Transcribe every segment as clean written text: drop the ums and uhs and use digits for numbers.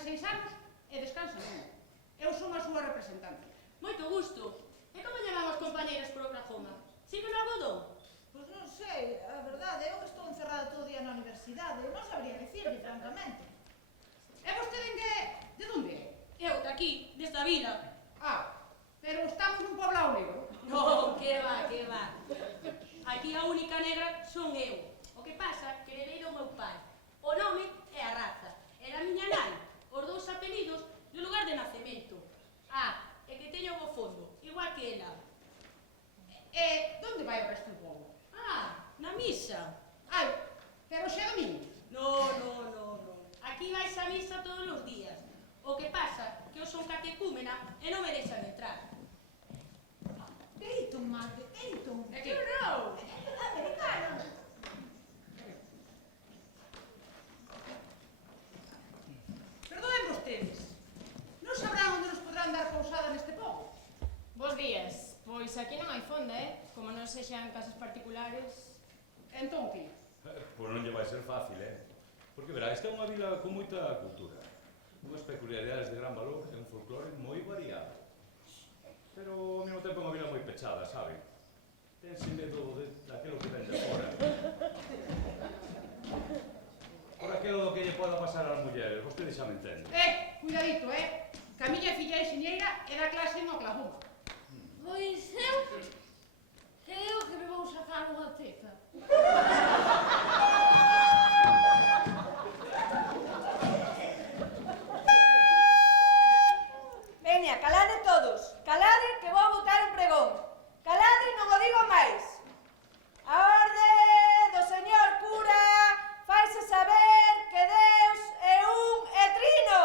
6 anos e descansa non. Eu son a súa representante. Moito gusto. E como llevan os compañeros por Oklahoma? Siguen no algodón? Pois non sei, a verdade, eu estou encerrada todo o día na universidade, non sabría dicirle, francamente. E vostede en que... De onde é? Eu, daqui, desta vila. Ah, pero estamos nun poblado negro. Non, que va, que va. Aquí a única negra son eu. O que pasa que heredei do meu pai. O nome é a raza. E a miña nai, os dous apelidos e o lugar de nacemento. Ah, e que teño o fondo, igual que ela. E onde vai o resto do povo? Ah, na misa. Ai, pero xe domingo. No. Aquí vais a misa todos os días. O que pasa que eu son catecúmena e non me deixan entrar. Dayton, madre, Dayton. É que? No. Americano. Perdoen vostedes. Non sabrán onde nos podrán dar pousada neste pobo? Bos días. Pois aquí non hai fonda, Como non sexan casas particulares... Entón, que? Pois non lle vai ser fácil, Porque, verá, esta é unha vila con moita cultura. Unhas peculiaridades de gran valor e un folclore moi variado. Pero, ao mesmo tempo, é unha vila moi pechada, sabe? Tense medo daquilo que ven de fora. Por aquilo do que lle poda pasar ás mulleres, vostede xa me entende. Cuidadito, Que a miña filla é enxeñeira e da clase en Oklahoma. Pois eu creo que me vou sacar unha teta. Veña, calade todos. Calade que vou botar un pregón. Calade non o digo máis. A orde do señor cura faise saber que Deus é un e trino.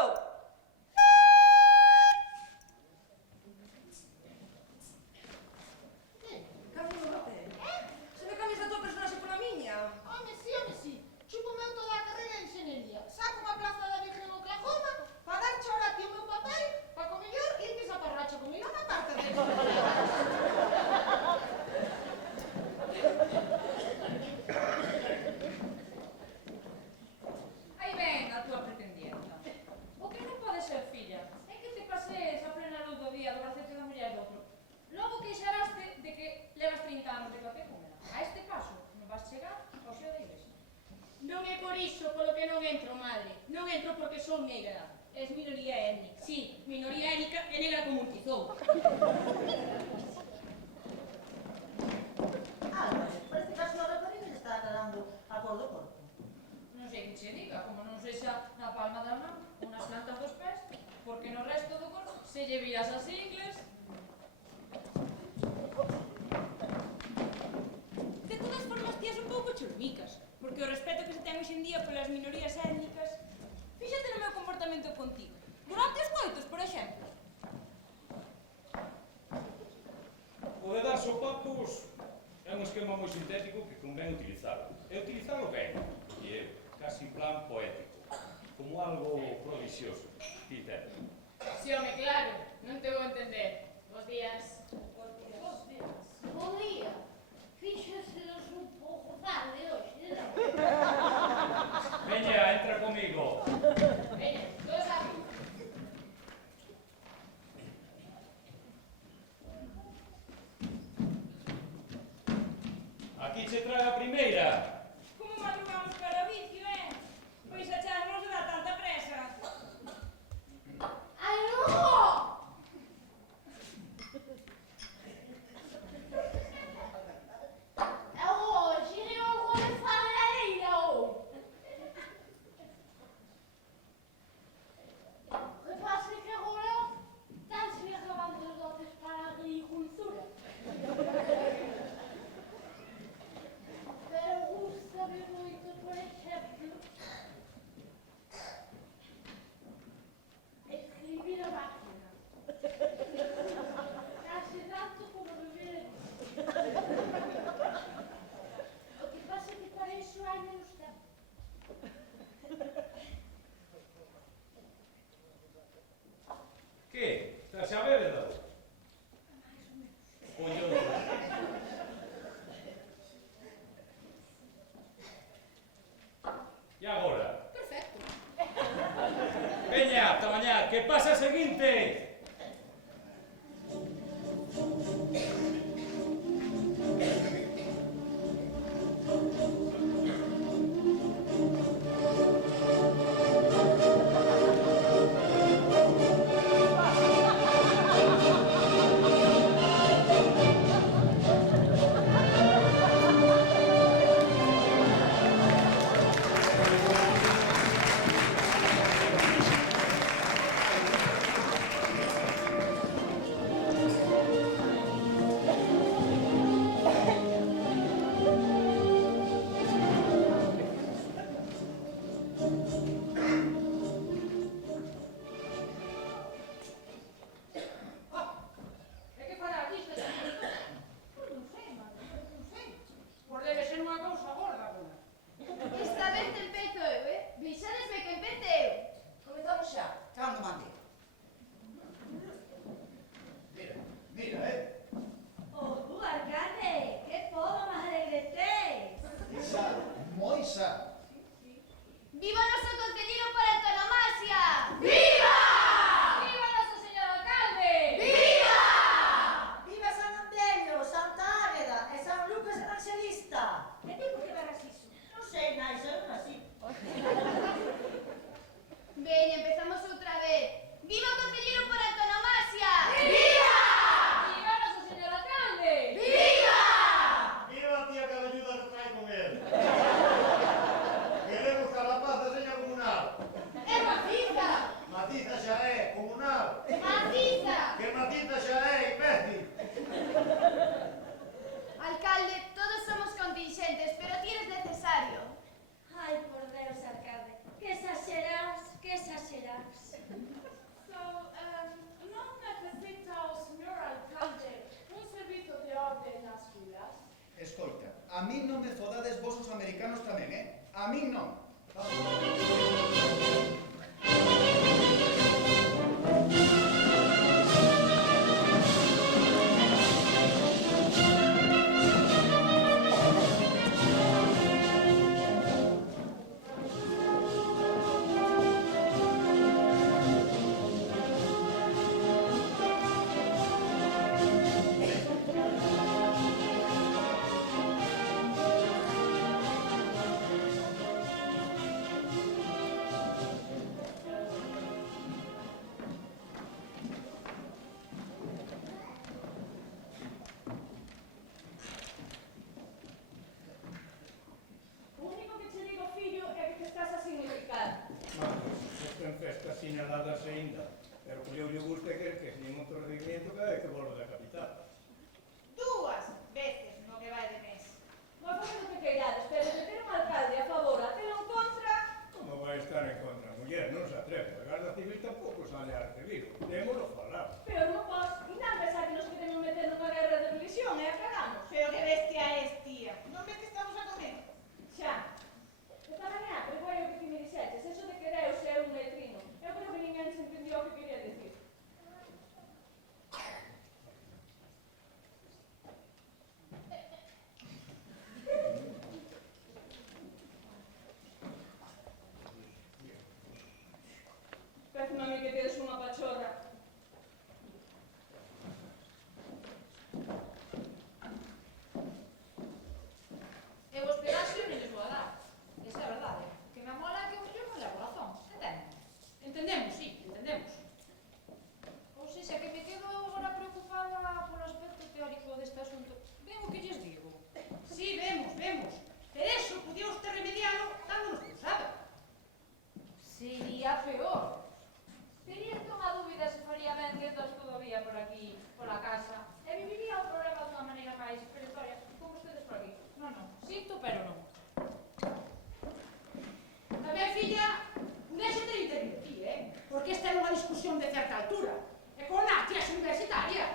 Se me cambias a tua personaxe pola miña. Home, sí. Chupo meu toda a carreira de enxeñería. Saco unha plaza da Virgen en Oklahoma para dar chora a ti o meu papel, para co mellor limpies a parracha con millón na parte de Aí ven a tua pretendienta. O que non pode ser, filla, é que te pases a plena luz do día do bracete da muller do outro. Logo queixaraste de que levas 30 anos de catecúmena. A este paso non vas chegar ao xeo da igrexa. Non é por iso polo que non entro, madre. Non entro porque son negra. Es minoría étnica. Sí, minoría étnica e negra como un tizón. Álvarez, parece que a súa rapariga lle está aclarando a cor do corpo. Non sei que che diga, como non sexa na palma da man ou nas plantas dos pés, porque no resto do corpo se lle vías as ingles. De todas formas, tías un pouco churmicas, porque o respeto que se ten hoxe en día polas minorías étnicas, fíxate no meu comportamento contigo. Durante os coitos, por exemplo. O de dar sopapos é un esquema moi sintético que convén utilizalo. E utilizalo ben, e é casi plan poético, como algo prodigioso. Ti entende? Si, home, claro, non te vou entender. Bos días. Bo día. Fíxasenos un pouco tarde hoxe, non? Veña, entra comigo. Veña, todos aquí. Aquí che trae a primeira. Como madrugamos para o vicio, Pois a chas non se dá tanta presa. Ai, non! Hoxe eu vou levar a ela, repase que agora están-se acabando os dotes para a agricultura. Pero que pasa a seguinte. E que fará aquí este chico? Non sei, madre, non sei. Pois debe ser unha cousa gorda, bona. Esta vez empezo eu, Veixádesme que empece eu. Comezamos xa. Cando mande. Mira, Oh, tú, alcalde, que podo máis alegre tes. Xa, moi xa. Viva o noso concelleiro por antonomasia! ¡Viva noso señor alcalde! Viva San Andelio, Santa Águeda e San Lucas Evangelista. E ti por que verás iso? Non sei, nai, sei un así. Veña, empezamos outra vez. Viva o concelleiro por antonomasia! ¡Viva noso señor alcalde! Viva a tía Carayuda que trae con él. Queremos que a la paz seña comunal. É maciza! Matiza xa é comunal. Maciza! Que matiza xa é imbécil. Alcalde, todos somos contingentes, pero ti eres necesario. Ai, por Deus, alcalde, que exagerás, que exagerás. Non necesita o señor alcalde un servizo de orden nas filas? Escoita, a min non me fodades vos os americanos tamén, A min non. O único que che digo, fillo, é que te estás a significar. Están festas sinaladas ainda, pero que eu lle gusta que sin outro rendimiento cada vez que volve da capital. 2 veces no que vai de mes. Vos facen o que queirades, pero de ter un alcalde a favor a ter un contra... Como vai estar en contra a muller? Non se atreve. A Garda Civil tampouco sale a recibir. Démolo falar. Pero non vos, e non pensar que nos queremos meter nunha guerra de religión, e a cagamos. Pero que bestia es, tía. Non ves que estamos a comer? Xa. Esta mañá, pregoei o que ti me dixeches, eso de que Deus é un letrino. Eu creo que ninguén se entendió o que quería decir. Parece a mí que tedes unha pachorra. Eu os pedaxos non lles vou a dar. Esa é a verdade. Que me mola que eu lle moi levo razón. Entenden? Entendemos, sí, entendemos. Ou seja, que me quedo agora preocupada polo aspecto teórico deste asunto. Ven o que lles digo. Sí, vemos, vemos. Pero eso podíamos ter remediado dándonos por sabe. Sería peor. Terías unha dúbida se faría ben que estás todavía por aquí, pola casa, e viviría o problema dunha maneira máis experitoria, como ustedes por aquí. Non, non, sinto, pero non. A minha filla, deixa ter intervido ti, porque esta era unha discusión de certa altura. E con a tia universitaria.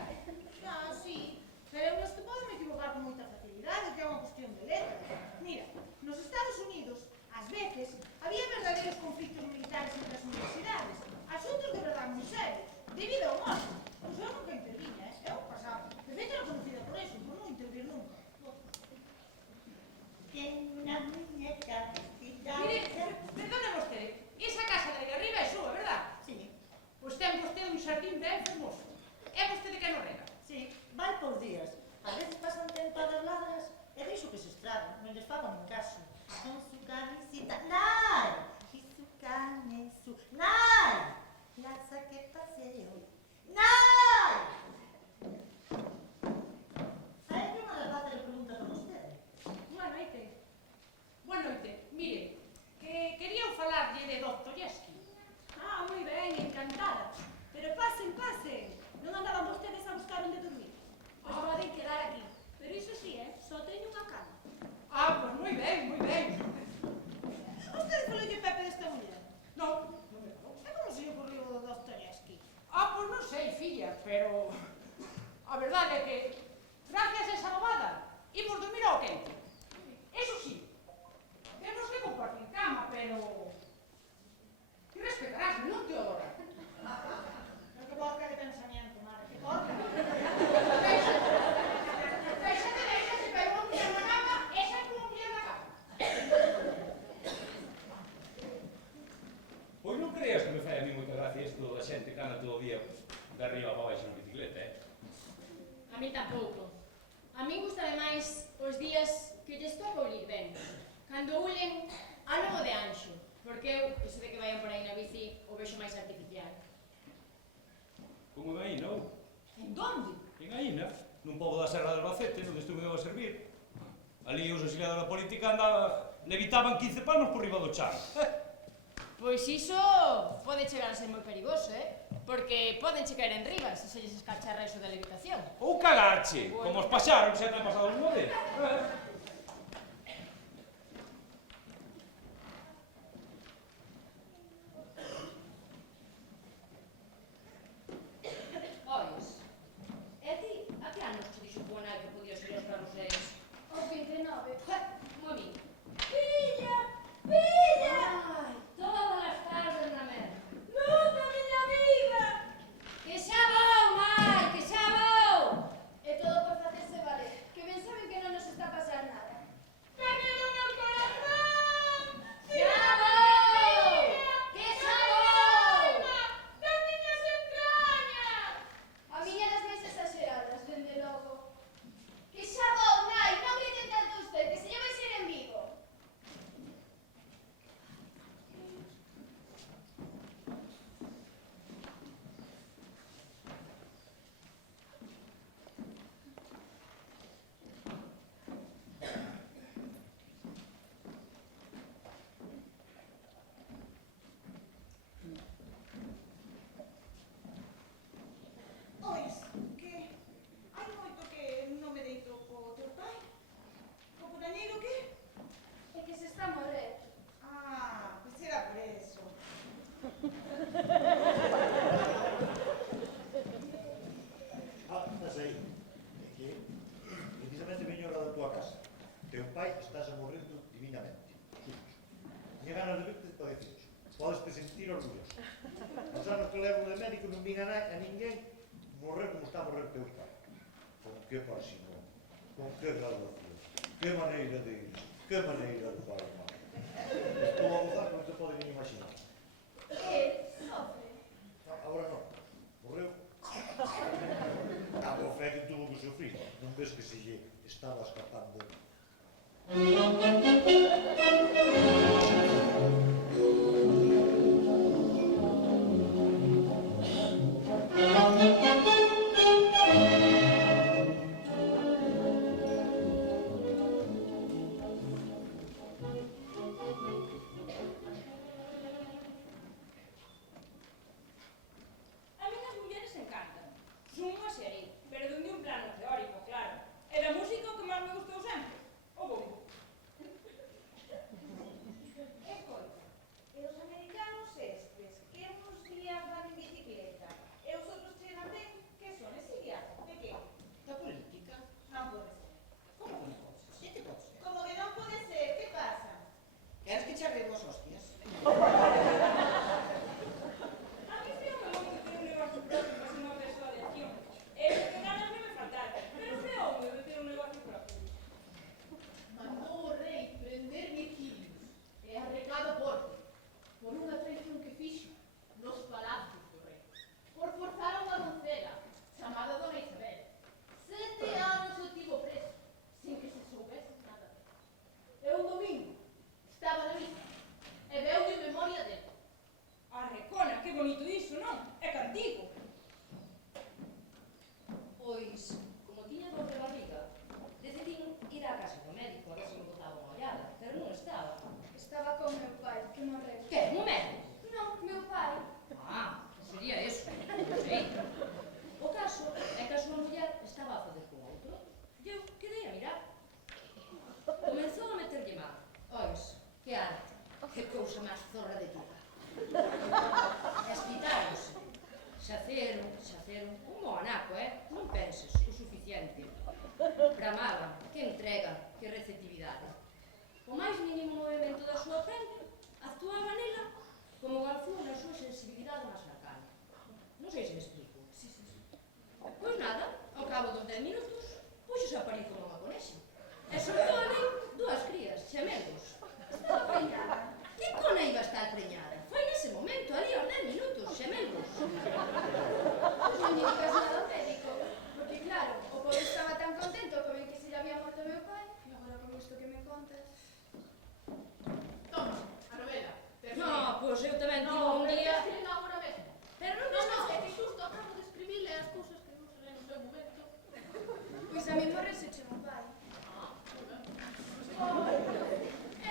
Ah, sí. Pero nos que podemos equivocar con moita facilidade, que é unha cuestión de letras. Mira, nos Estados Unidos, ás veces, había verdadeiros conflictos militares entre as universidades, asuntos de verdade moi serios, debido ao monte. Pois eu nunca intervine, eu pasaba. De feito, era conocida por eso, por non intervir nunca. Ten unha muñeca vestida. Mire, perdone vostede, esa casa de aí arriba é súa, verdad? Sí. Pois falarlle de Dostoyevsky. Ah, moi ben, encantada. Pero pasen, pasen. Non andaban vostedes a buscar onde dormir. Pois poden quedar aquí. Pero iso sí, só teño unha cama. Ah, pois moi ben, moi ben. Vostede faloulle Pepe desta muller? Non, non me falou. E como se lle ocurriu o Dostoyevsky? Ah, pois non sei, filla, pero a verdade é que gracias a esa bobada imos dormir ao quente. Eso sí, temos que compartir cama, pero que respetarás, non te odora. Pero que porca de pensamiento, madre, que porca. Deixate, pero non muller na cama, e sempre unha muller na cama. Pois non creas que me fai a mí moita gracia isto da xente que anda todo o día de arriba para baixo na bicicleta, A mí tampouco. A min gustame máis os días que lles toca ulir ben. Cando ulen, a non o de anxo. Porque eu, iso de que vayan por aí na bici, o vexo máis artificial. Como en aí, non? En donde? En Aína, nun pobo da Serra de Albacete, onde estuve eu a servir. Ali os auxiliados da política levitaban 15 panos por riba do chan. Pois iso pode chegar a ser moi perigoso, Porque poden che caer en riba se se lles escacharra iso da levitación. Ou cagarche, como os paxaron que xa te han pasado alguna vez. Ois, e a ti, a que anos te dixo tu nai que podías ir aos carruseis? Os 29. Como a mí. Pilla! Pilla! Ai, todas as tardes na merda. Nunca, miña amiga! Que xa vou, mai, que xa vou! E todo por facerse valer. Que ben saben que non nos está a pasar nada. Teñen o meu corazón! Xa vou! Que xa vou! ¡Das miñas entrañas! A miña das máis exageradas, dende logo. Que xa vou, nai, non griten tanto usted, que se lle vai ser en Vigo. Ois, que hai moito que non me deito co teu pai. Co purañeiro que? É que se está a morrer. Ah, pois era por eso. Estás aí. É que precisamente veño ahora da tua casa. Teu pai estás a morrendo divinamente. Tiña ganas de verte para deciros. Podes te sentir orgulloso. Os anos que levo de médico non vin a ninguén morrer como está a morrer teu pai. Con que parsimonia, con que graduación, que maneira de ir, que maneira de palmar. Estou a gozar, non te poden nin imaginar. El sofre. Agora non, morreu. A boa fe que tuvo que sufrir, non ves que se lle estaba escapando. A min as mulleres encantan. Son unha serie, pero dende un plano teórico, claro. E da música o que máis me gusta zorra de tuga. Esquitáronse. Xaceron un moanaco, non penses, o suficiente. Bramaban, que entrega, que receptividade. O máis mínimo movimento da súa pelle actuaba nela como García na súa sensibilidade máis arcana. Non sei se me explico. Pois nada, ao cabo dos 10 minutos, puxose a parir como unha conexa. E soltou a lei dúas crías, xemelgos. Estaba preñada. Que cona iba a estar preñada? Foi nese momento, ali aos 10 minutos, xemelgos. Pois non lle digas nada ao médico. Porque claro, o pobre estaba tan contento co ben que se lle había morto meu pai. E agora con isto que me contas... Toma, a novela. No, pois eu tamén tivo un día... escribindo agora mesmo. Pero non No, me é que xusto acabo de escribirle as cousas que non se len no seu momento. Pois a mí morreseche meu pai.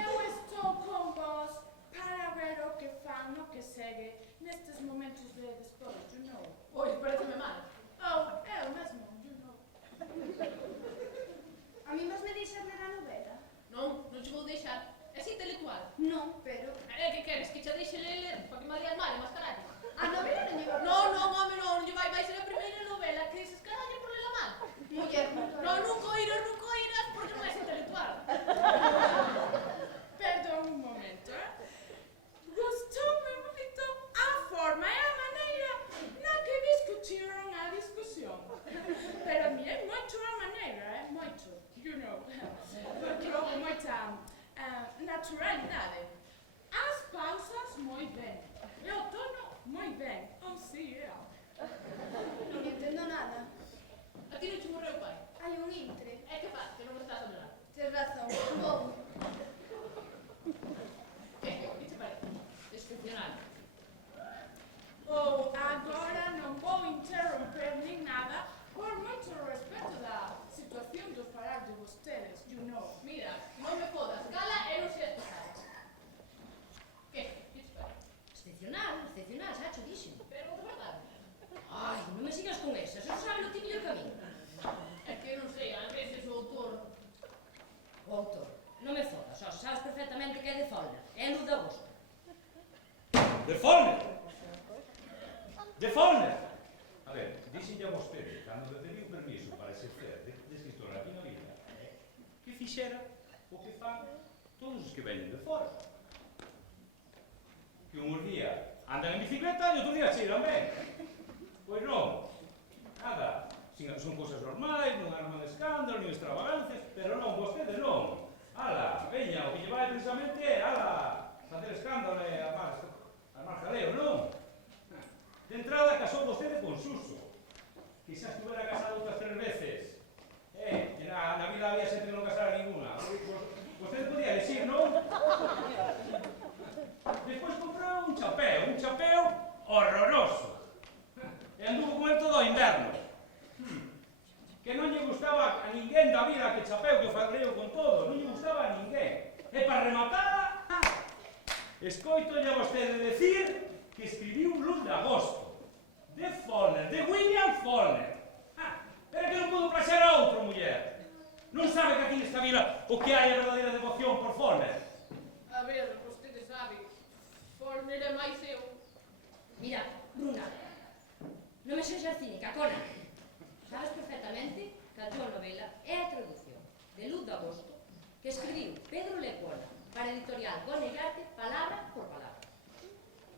Eu estou con vos para ver o que fan no que segue nestes momentos de despois, you know. Pois, pareceme mal. Oh, eu mesmo, you know. A mí vos me deixas ler a novela? Non che vou deixar. É intelectual. Non, pero... Que queres, que che deixe ler, para que me adias mal, mascarallo? A novela non lleva... Non, home, non lle vai ser a primeira novela que se escaralla por lela mal. Muller, Non, nunca oirás, porque non é intelectual. Perdón un momento, Gustoume moito a forma e a maneira na que discutiron a discusión. Pero a mí é moito a maneira, moito, you know. Porque houve moita naturalidade. As pausas moi ben. E o tono moi ben. Oh, sí, non entendo nada. A ti non che morreu pai. Hai un intre. É que faz, que non me estás a hablar. Tes razón, vou. Que che parece? Excepcional. Oh, agora non vou interromper nin nada por moito respeto da situación do falar de vostedes, you know. Mira, non me fodas, cala e non seas pesada. Que che parece? Excepcional, xa cho dixen. Pero de verdade. Ai, non me sigas con esas, eso sabe o tío que a min. É que non sei, a veces o autor... O autor, non me fodas, sabes perfectamente que é de Follner, é Luz de Agosto. De Follner! De Follner! A ver, dixenlle a vostede, cando recibiu permiso para exercer de escritor aquí na vila, que fixera o que fan todos os que veñen de fora. Que un día andan en bicicleta e outro día cheiran ben. Pois non, nada, son cousas normais, non arman escándalo, nin extravagancias, pero non, vostede non. Ala, veña, o que lle vai precisamente é, ala, facer escándalo e armar jaleo, non? De entrada casou vostede con Suso, que xa estuvera casado outras 3 veces. Que na vida había xente que non casara ninguna. Vostede podía elegir, non? Despois comprou un chapeo horroroso. E anduvo con el todo o inverno. Que non lle gustaba a ninguén da vida que chapeu, que o fadreo con todo. Non lle gustaba a ninguén. E para rematar, escoitolle a vostede decir que escribiu Luz de Agosto. De Follner, de William Follner. Pero que non pudo plaxar a outro, muller. Non sabe que aquí nesta vila o que hai a verdadeira devoción por Follner. A ver, vostede sabe, Follner é máis eu. Mira, Bruna, non me sexas cínica, cona. Sabes perfectamente que a tua novela é a traducción de Luz de Agosto que escribiu Pedro Lecuona para a editorial Gona e Arte, palabra por palabra.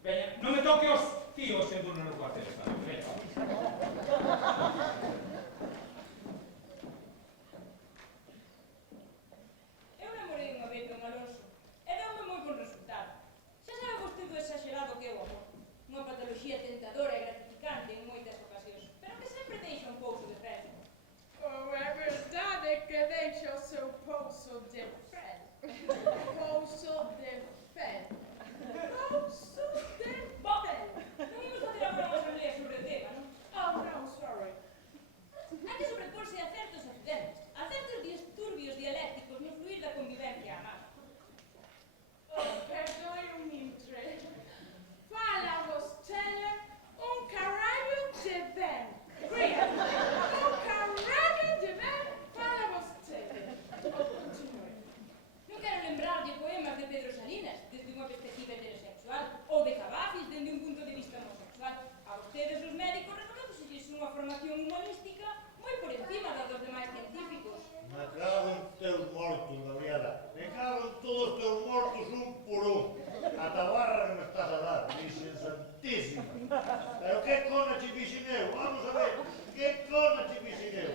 Veña, non me toque os tíos en turno no cuartel, sabe? Veña. Eu namorei unha vez con Alonso e deu-me moi bon resultado. Xa sabe vostede o exagerado que é o amor. Unha patoloxía tentadora e gratificante en moitas ocasións, pero que sempre deixa un pouco de ferro. Oh, é verdade que deixa o seu pouso de fel. Pouso de fel. Pouso de Bom, fel. non imos facer agora unha asamblea sobre Pero que cona che fixen eu? Vamos a ver, que cona che fixen eu?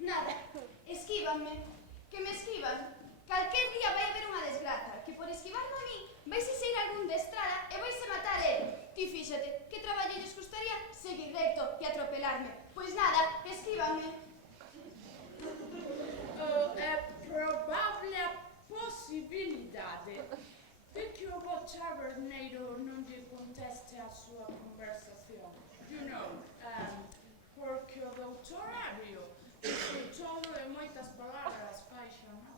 Nada, esquívanme, que me esquivan. Calquer día vai haber unha desgraza, que por esquivarme a mí vais a sair algún de estrada e vais a matar a él. Ti fíxate, que traballo lles gustaría seguir recto e atropelarme. Pois nada, esquívanme. É probable a posibilidade de que o bo taberneiro non lle conteste a súa conversación. You know, porque o doutorario todo e moitas palabras fai xa nada.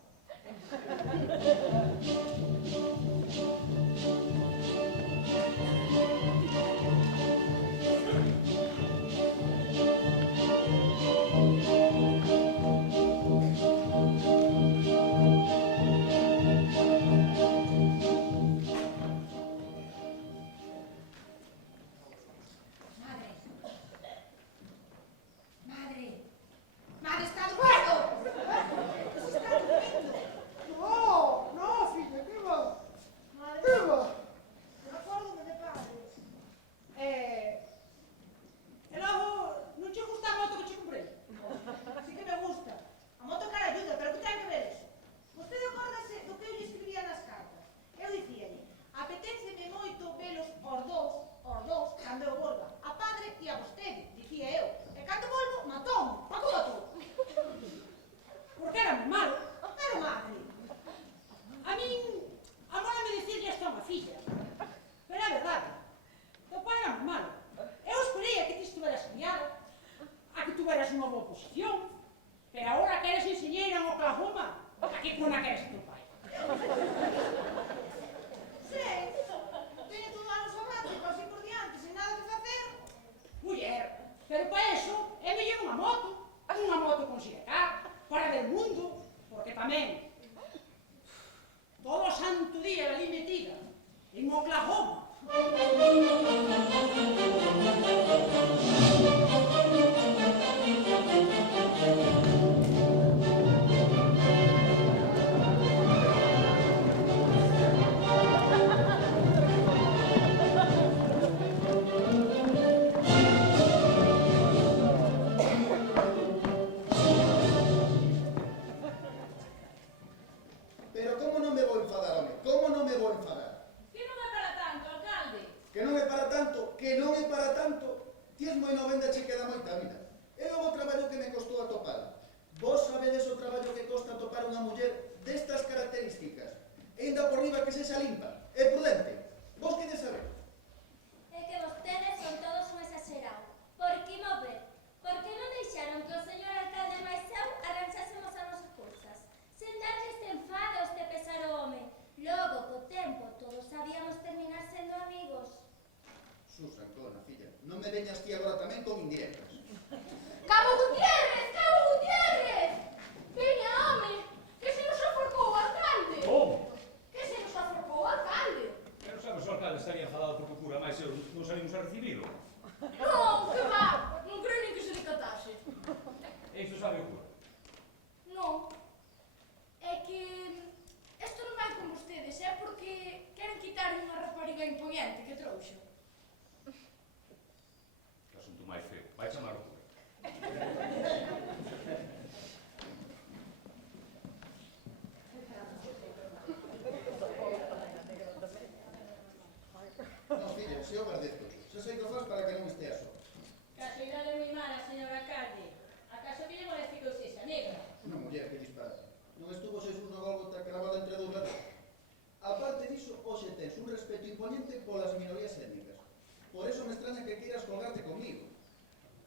Madre, está de acordo? Se está dormindo. No, filha, que va? Madre, Que va? Acórdome de padres. E logo, non che gusta a moto que che comprei? Sí que me gusta. A moto cara ayuda, pero que ten que ver eso? Vostede acórdase do que eu lle escribía nas cartas. Eu dicíalle, apeténceme moito velos os dous, cando eu volva. A padre e a vostede, dicía eu. E cando volvo, matoume. Pa como matou? Porque era moi malo. Pero madre, a min, amólame dicirlle esta unha filla. Pero é verdade. Teu pai era moi malo. Eu espería que ti estuveras criada, a que tuveras unha boa posición, pero agora que eres enseñeira en Oklahoma, a que cona que eres teu pai? Sí, teño todo ano sabático, así por diante, sin nada que facer. Muller, pero para eso é mellor unha moto con sidecar, para ver o mundo, porque tamén todo o santo día ali metida en Oklahoma. Pero como non me vou enfadar, home? Como non me vou enfadar? Que non é para tanto, alcalde. Que non é para tanto, que non é para tanto. Ti es moi novenda, che queda moita vida. E logo o traballo que me costou atopala. Vos sabedes o traballo que costa atopar unha muller destas características. E ainda por riba que sexa limpa e prudente. Vos quedes saber? É que vostedes son todos un exagerado. Por que mover? Por que non deixaron que o señor alcalde máis eu arranxásemos as nosas cousas? Sen darlle este enfado, este pesar ao home. Logo, co tempo, todos sabíamos terminar sendo amigos. Susan, cona, filla, non me veñas ti agora tamén con indirectas. Cabo Gutiérrez! Cabo Gutiérrez! Veña, home, que se nos aforcou o alcalde. Como? Que se nos aforcou o alcalde. Pero sabes, o alcalde estaría enfadado porque o cura máis eu non salimos a recibilo. Non, que va, non creo nin que se decatase. E isto sabe o cura. Non, é que isto non vai con vostedes, é porque queren quitar unha rapariga imponente que trouxo. Que asunto máis feo. Vai chamar o cura. Non, filla, se eu agradezco. Se sei que o faz para que non estea só. Casualidade moi mala, señor alcalde. Acaso que lle moleste que eu sexa negra? Non, muller, que disparate. Non estuvo Jesús no Gólgota cravado entre dous ladróns. Aparte diso, hoxe tens un respeto imponente polas minorías étnicas. Por eso me extraña que queiras colgarte comigo.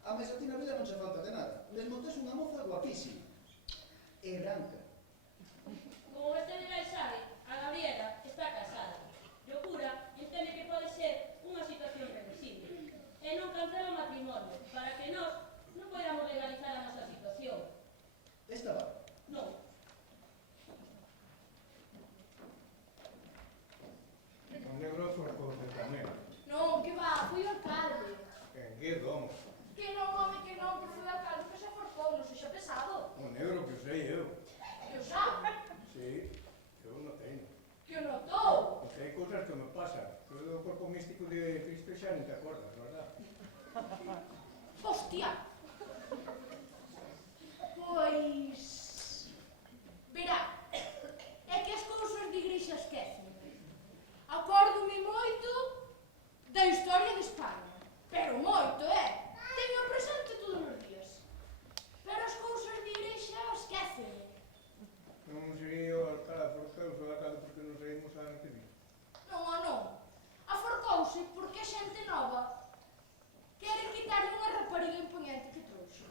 A mesa ti na vida non se falta de nada. Mesmo tes unha moza guapísima. E branca. Como vostede ben sabe, a Gabriela está casada. E o cura entende que pode ser unha situación reversible. E non cancela o matrimonio, para que nós non podamos legalizar a nosa situación. Esta va. Non. O negro forcouse tamén. Non, que va, foi o alcalde. En que domo? Que non, home, que non, que foi o alcalde que se aforcou, non sexa pesado. O negro que sei eu. Eu xa. Sí, eu non que me pasa. Tú do corpo místico de Cristo xa non te acordas, verdad? Hostia! Pois... Verá, é que as cousas de igrexa esquecen. Acórdome moito da historia de España. Pero moito, teño presente todos os días. Pero as cousas de igrexa esquecen. Non sería o alcalde forzoso da casa porque non saímos a ano que viene. Non. Aforcouse porque a xente nova quere quitarlle unha rapariga imponente que trouxe.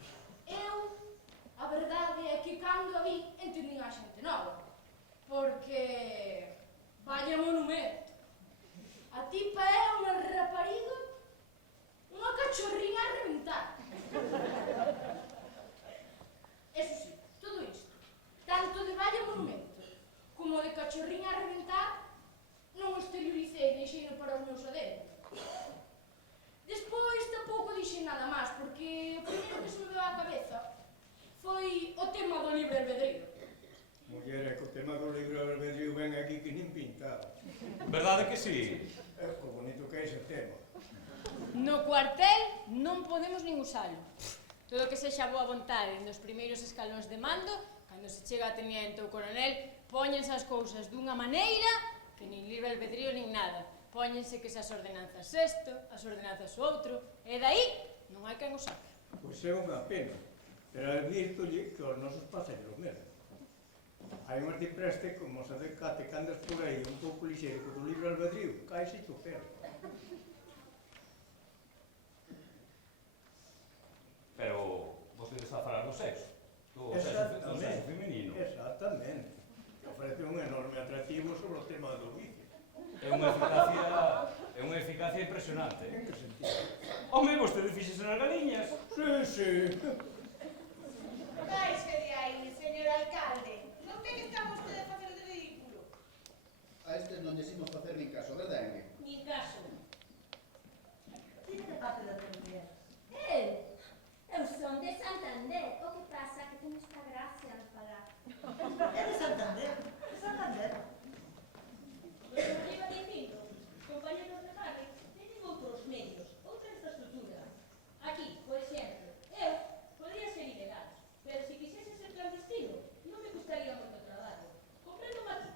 Eu, a verdade é que cando a vi, entendín a xente nova. Porque... vaya monumento. A tipa é unha rapariga, unha cachorrinha a reventar. Eso sí, todo isto, tanto de valla monumento como de cachorrinha a reventar, non o exterioricei, deixeino para os meus adentros. Despois tampouco dixen nada máis, porque o primeiro que se me deu á cabeza foi o tema do libre albedrío. Muller, é que o tema do libre albedrío ven aquí que nin pintado. Verdade que sí? É o bonito que é ese tema. No cuartel non podemos nin usalo. Todo que sexa boa vontade nos primeiros escalóns de mando, cando se chega a teniente ou coronel, póñense as cousas dunha maneira que nin libre albedrío nin nada. Póñense que se as ordenanzas isto, as ordenanzas outro, e dai non hai quen o sabe. Pois é unha pena, pero advirtolle que os nosos pasen o mesmo. Hai un artipreste como se decate que andas por aí un pouco lixeiro co do libre albedrío, caese o pelo. Pero vostede está a falar do sexo, do sexo femenino. Exactamente. Ofrece un enorme atractivo sobre o tema do vicio. É unha eficacia impresionante. En que sentido? Home, vostede fíxese nas galiñas. Sí. Vais que de aí, señor alcalde. Non ve que está vostede a facer de ridículo? A estes non decimos facer nin caso, verdad, Engue? Nin caso. Ti que parte da tontería? Eu son de Santander. O que pasa que teño esta gracia de falar. É de Santander? De Santander? Pero como iba dicindo, compañeros de barrio teñen outros medios, outra infraestructura. Aquí, por exemplo, eu podría ser ilegal, pero se quixese ser clandestino, non me custaría moito traballo. Comprendo a ti.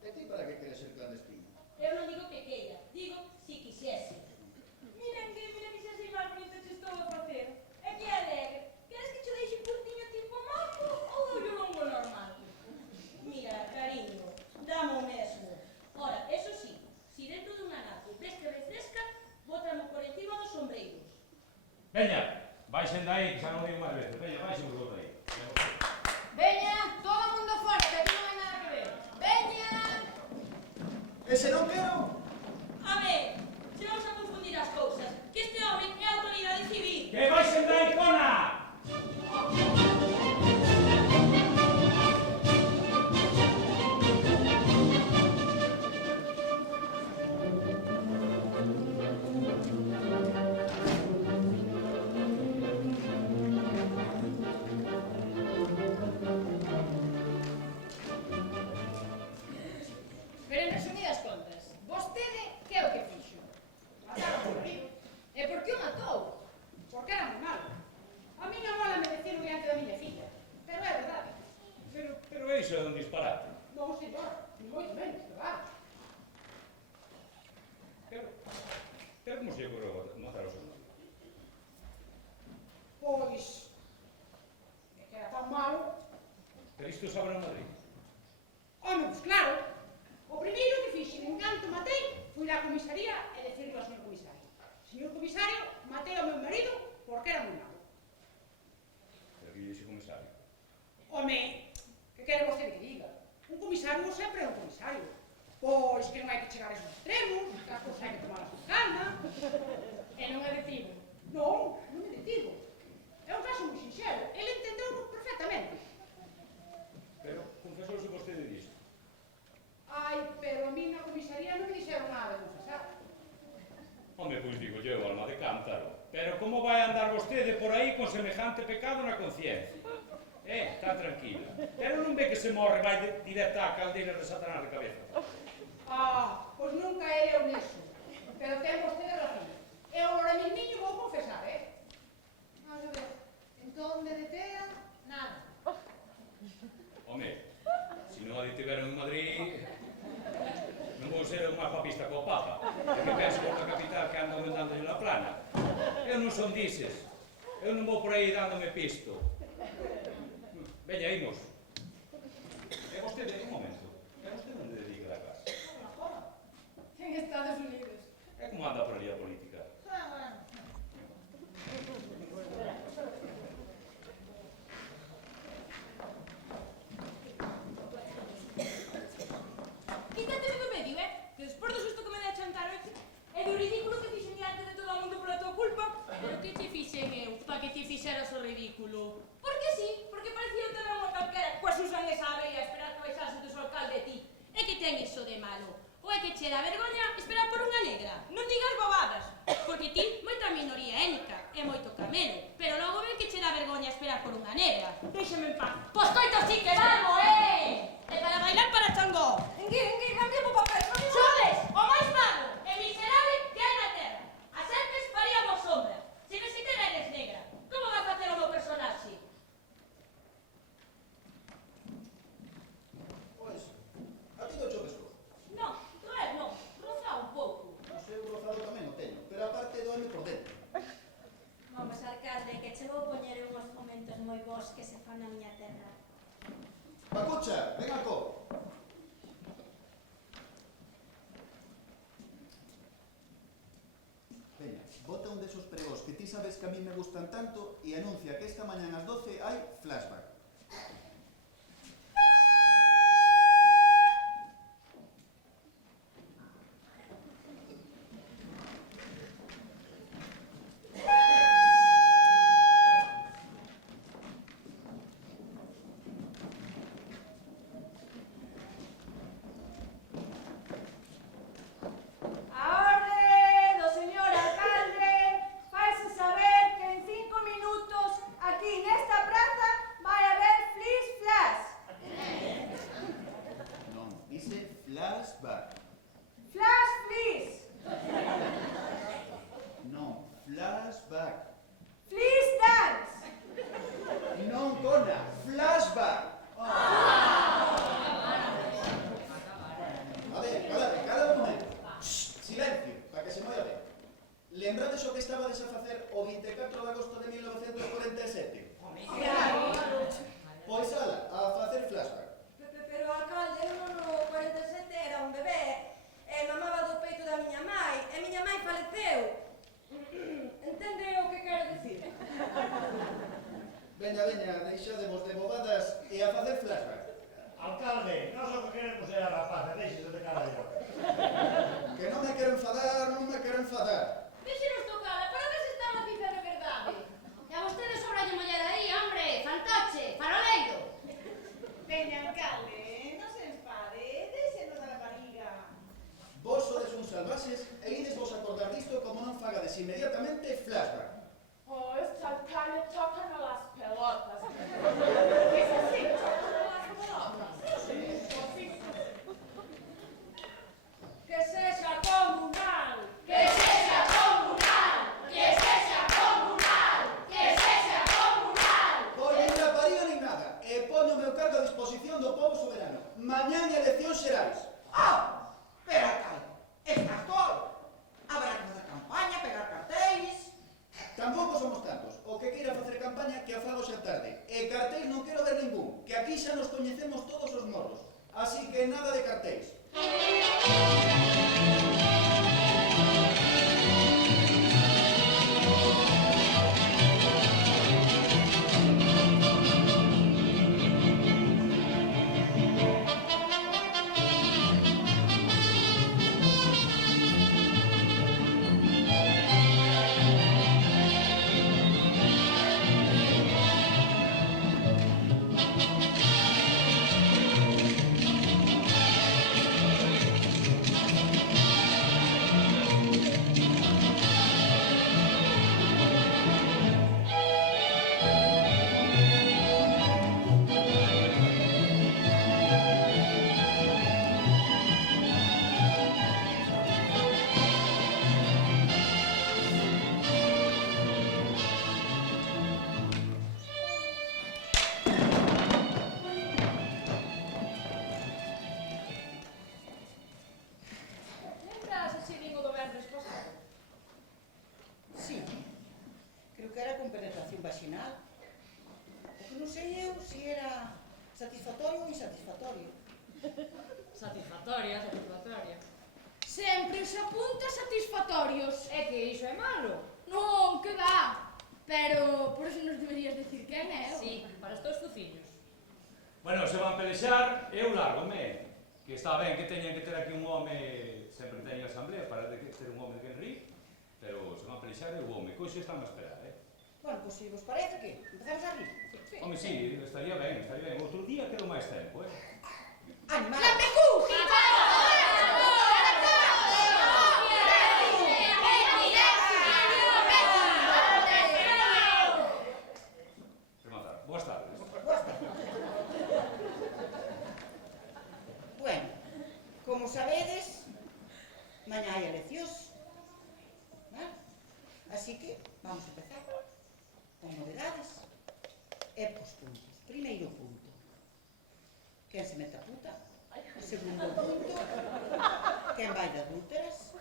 E ti para que queres ser clandestino? Eu non digo que queira, digo si quixese. Mira que xa sei máis bonito que estou a facer. É que é alegre. Queres que che deixe curtiño tipo mapo ou dou longo normal? Mira, cariño, dame o mesmo. Ora, eso sí, si dentro dunha nave ves que refresca, bótamo por encima dos sombreiros. Veña, baixen dai, que xa non digo máis veces. Veña, baixen os dous dai. Veña, todo o mundo fora, que aquí non hai nada que ver. Veña! Ese non quero! A ver, se vamos a confundir as cousas, que este home é autoridade civil. Que baixen dai, cona! Pero en resumidas contas, vostede que é o que fixo? Matar ao meu marido. E por que o matou? Porque era moi malo. A miña mola me decían diante da miña filla. Pero é verdade. Pero iso é un disparate. Non, señor, ni moito menos, verdade. Pero como se lle ocurreu matar ao seu marido? Pois... é que era tan malo. Pero isto sabe na Madrid. Home, pois claro. O primeiro que fixen, en canto matei, fui á comisaría e decirlo ao señor comisario. Señor comisario, matei ao meu marido porque era moi malo. Pero que lle dixe comisario? Home, que quere vostede que diga? Un comisario sempre é un comisario. Pois que non hai que chegar a esos extremos, que as cousas hai que tomalas con calma. E non é detivo. Non é detivo. É un caso moi sinxelo. Ele entendeu perfectamente. Pero confesouse vostede disto. Ai, pero a mí na comisaría non me dixeron nada de confesar. Home, pois digo eu, alma de cántaro. Pero como vai andar vostede por aí con semejante pecado na conciencia? Está tranquila. Pero non ve que se morre vai directa á caldeira de Satanás de cabeza. Ah, pois nunca he ser unha papista co Papa, e que penso por a capital que anda aumentándolle na plana. Eu non son dises. Eu non vou por aí dándome pisto. Veña, imos. E vostede, un momento. E vostede onde dedica a casa? En Estados Unidos. E como anda por ali a política? Quítateme do medio, que despois do susto que me dei a chantar hoxe e do ridículo que fixen diante de todo o mundo pola tua culpa. Pero que te fixen eu pa que te fixeras o ridículo? Porque sí, porque parecía ter unha calquera coa Susan esa abella a esperar que baixase do seu alcalde de ti. E que ten iso de malo? Ou é que che dá vergoña esperar por unha negra? Non digas bobadas, porque ti moita minoría étnica e moito camelo, pero logo ven que che dá vergoña esperar por unha negra. Déxame en paz. Pois coito sí que vamos, E para bailar para Changó. En que cambiamos papel, non digo Sodes o máis malo e miserable que hai na terra. A serpes faríamos sombra. Se non se te eres negra, como vai facer o meu personaxe? Pois, a ti do choques cojo. Non, doer non, roza un pouco. O seu rozado tamén o teño, pero aparte doeme por dentro. Vamos, alcalde, que che vou poñer unhos momentos moi bons que se fan na miña terra. Pacucha, ven acó. Veña, bota un desos pregos que ti sabes que a mí me gustan tanto e anuncia que esta mañana ás 12 hai flashback. A orde do señor alcalde faise saber que en 5 minutos aquí nesta praza vai haber flis flash. Non, dice flashback. Flash flis. Non, flashback. Flis dance. Non, cona, flashback. A ver, cala un momento. Shh, silencio, para que se molla ben. Lembrades o que estabades a facer o 24 de agosto de 1947? Pois ala, a facer flashback. Pero alcalde, eu no 47 era un bebé e mamaba do peito da miña mai e miña mai faleceu. Entende o que quero dicir? Veña, deixadevos de bobadas e a facer flashback. Alcalde, nós o que queremos é a rapaza, deixese de cara de boca. Que non me quero enfadar. Deixenos tocada, para ver se estamos dicendo verdade. E a vostede sobra de mollar aí, hombre, fantoche, faroleiro. Veña, alcalde, non se enfade, déxenos a rapariga. Vos sodes uns salvaxes e ides vos acordar disto como non fagades inmediatamente flashback. Oh, este alcalde toca no las pelotas. Es así, toca no las pelotas. Que sexa comunal. Que sexa comunal, que sexa comunal, que sexa comunal. Pois nin rapariga nin nada, e poño o meu cargo a disposición do povo soberano. Mañán eleccións xerais. Ah, pero alcalde, estás todo. Habrá que facer campaña, pegar cartéis. Satisfactoria, satisfactoria. Sempre os apunta satisfactorios. É que iso é malo. Non, que dá. Pero por eso nos deberías decir quen é. Sí, para os teus fuciños. Bueno, se van pelexar, eu largo-me. Que está ben que teñan que ter aquí un home, sempre que teñen asamblea, para ter un home de quen rir, pero se van pelexar, eu voume. Coixo están a esperar, Bueno, pois se vos parece que empezamos a rir. Home, sí, estaría ben, estaría ben. Outro día quero máis tempo, Animal! Rematar. Boas tardes. Boas tardes. Bueno, como sabedes, mañá hai eleccións, vale? Así que vamos a empezar con novedades e pos puntos. Primeiro punto, quen se mete a puta. Segundo punto, quen vai de adúlteras.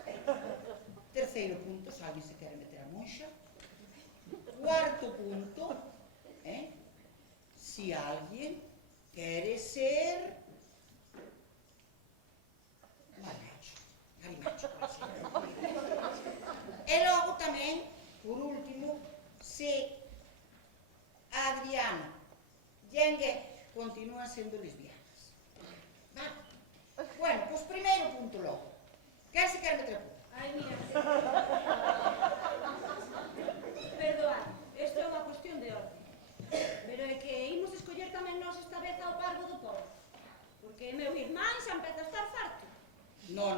Terceiro punto, se alguén se quere meter a monxa. Cuarto punto, si alguén quere ser marimacho, por exemplo. E logo tamén, por último, se Adriana e Engue continúan sendo lesbianas. Vale? Bueno, pois primeiro punto logo. Quen se quere meter a puta? Ai, mira. Perdoad, isto é unha cuestión de orden. Pero é que imos escoller tamén nós esta vez ao parvo do povo. Porque meu irmán xa empeza a estar farto. No,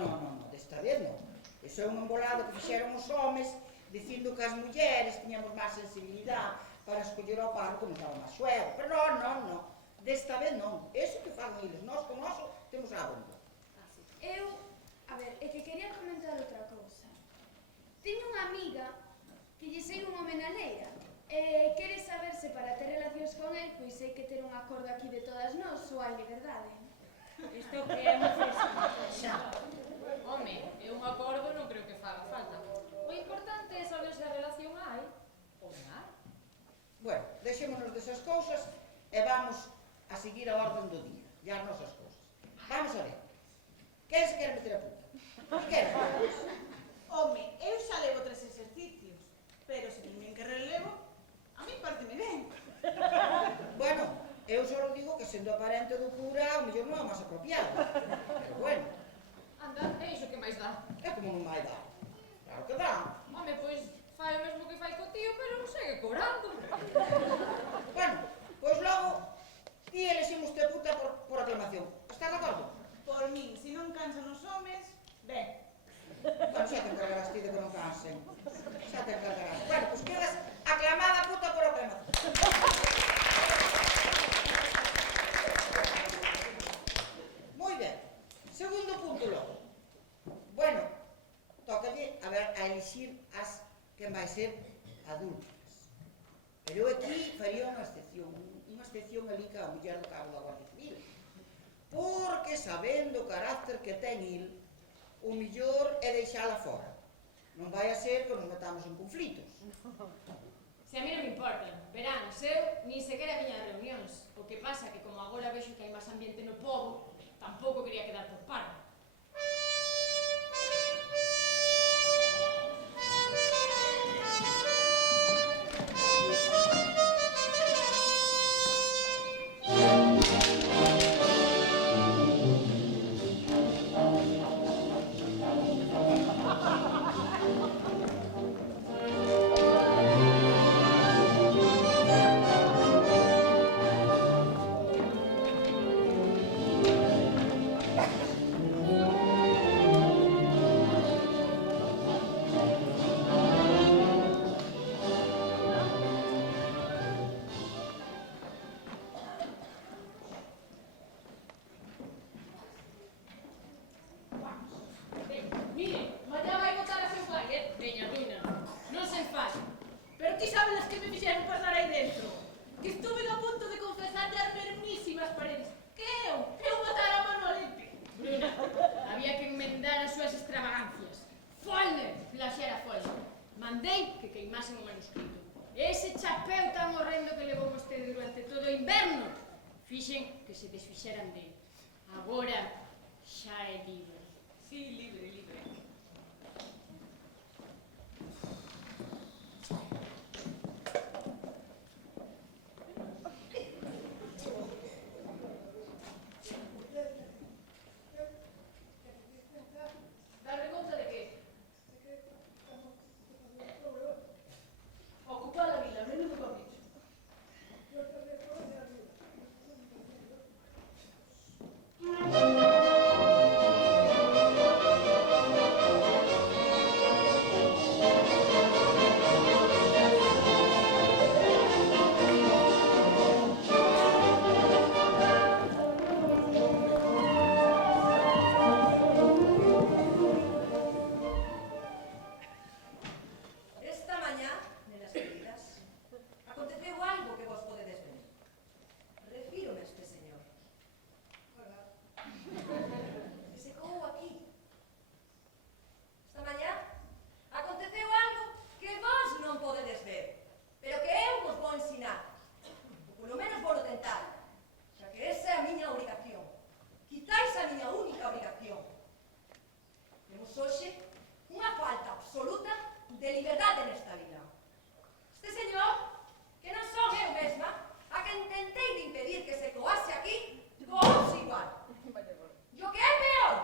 desta vez non. Iso é un embolado que fixeron os homes dicindo que as mulleres tiñamos máis sensibilidade para escoller ao parvo que nos daba máis xuego. Pero non. Desta vez non. Iso que fagan eles. Nós con noso temos a bomba. A ver, é que quería comentar outra cousa. Teño unha amiga que lle sei un home na leira e quere saber se para ter relacións con el pois hai que ter un acordo aquí de todas nós ou hai liberdade. Isto que é unha festa. Home, é un acordo non creo que faga falta. O importante é saber se a relación hai ou non hai. Bueno, deixémonos desas cousas e vamos a seguir a orden do día e as nosas cousas. Vamos a ver. Quen se quere meter a puta? Quen? Home, eu xa levo 3 exercicios, pero se teñen que relevo, a mí parteme ben. Bueno, eu só digo que sendo a parente do cura, o mellor non é o máis apropiado. Pero bueno. Anda, é iso que máis dá. É como non vai dar. Claro que dá. Home, pois fai o mesmo que fai co tío, pero segue cobrando. Bueno, pois logo, ti eleximos te puta por aclamación. Estás de acordo? Por min, se non cansan os homes, ben. Bueno, xa te encargarás ti de que non cansen. Xa te encargarás. Bueno, pois quedas aclamada puta por aclamación. Moi ben. Segundo punto logo. Bueno, tócalle a elixir as que vai ser adúlteras. Pero eu aquí faría unha excepción ali que a muller do cabo da Guardia Civil. Porque sabendo o carácter que ten il, o millor é deixala fora. Non vai a ser que nos metamos en conflitos. Se a mí non me importa, verán, eu nin sequera viña a reunións. O que pasa que como agora vexo que hai máis ambiente no pobo, tampouco quería quedar por parvo. Agora xa é libre. Sí, libre, libre. Darme conta de que? Ocupar a vila, menudo capricho. Esta mañá, nenas queridas, aconteceu algo que vos podedes ver. Refírome a este señor. Que se colou aquí. Esta mañá aconteceu algo que vos non podedes ver, pero que eu vos vou ensinar. Ou polo menos vou tentar, xa que esa é a miña obrigación. Quizáis a miña única obrigación. Temos hoxe unha falta absoluta de liberdade nesta vila. Este señor, que non son eu mesma, a quen tentei de impedir que se coase aquí, coase igual. E o que é peor,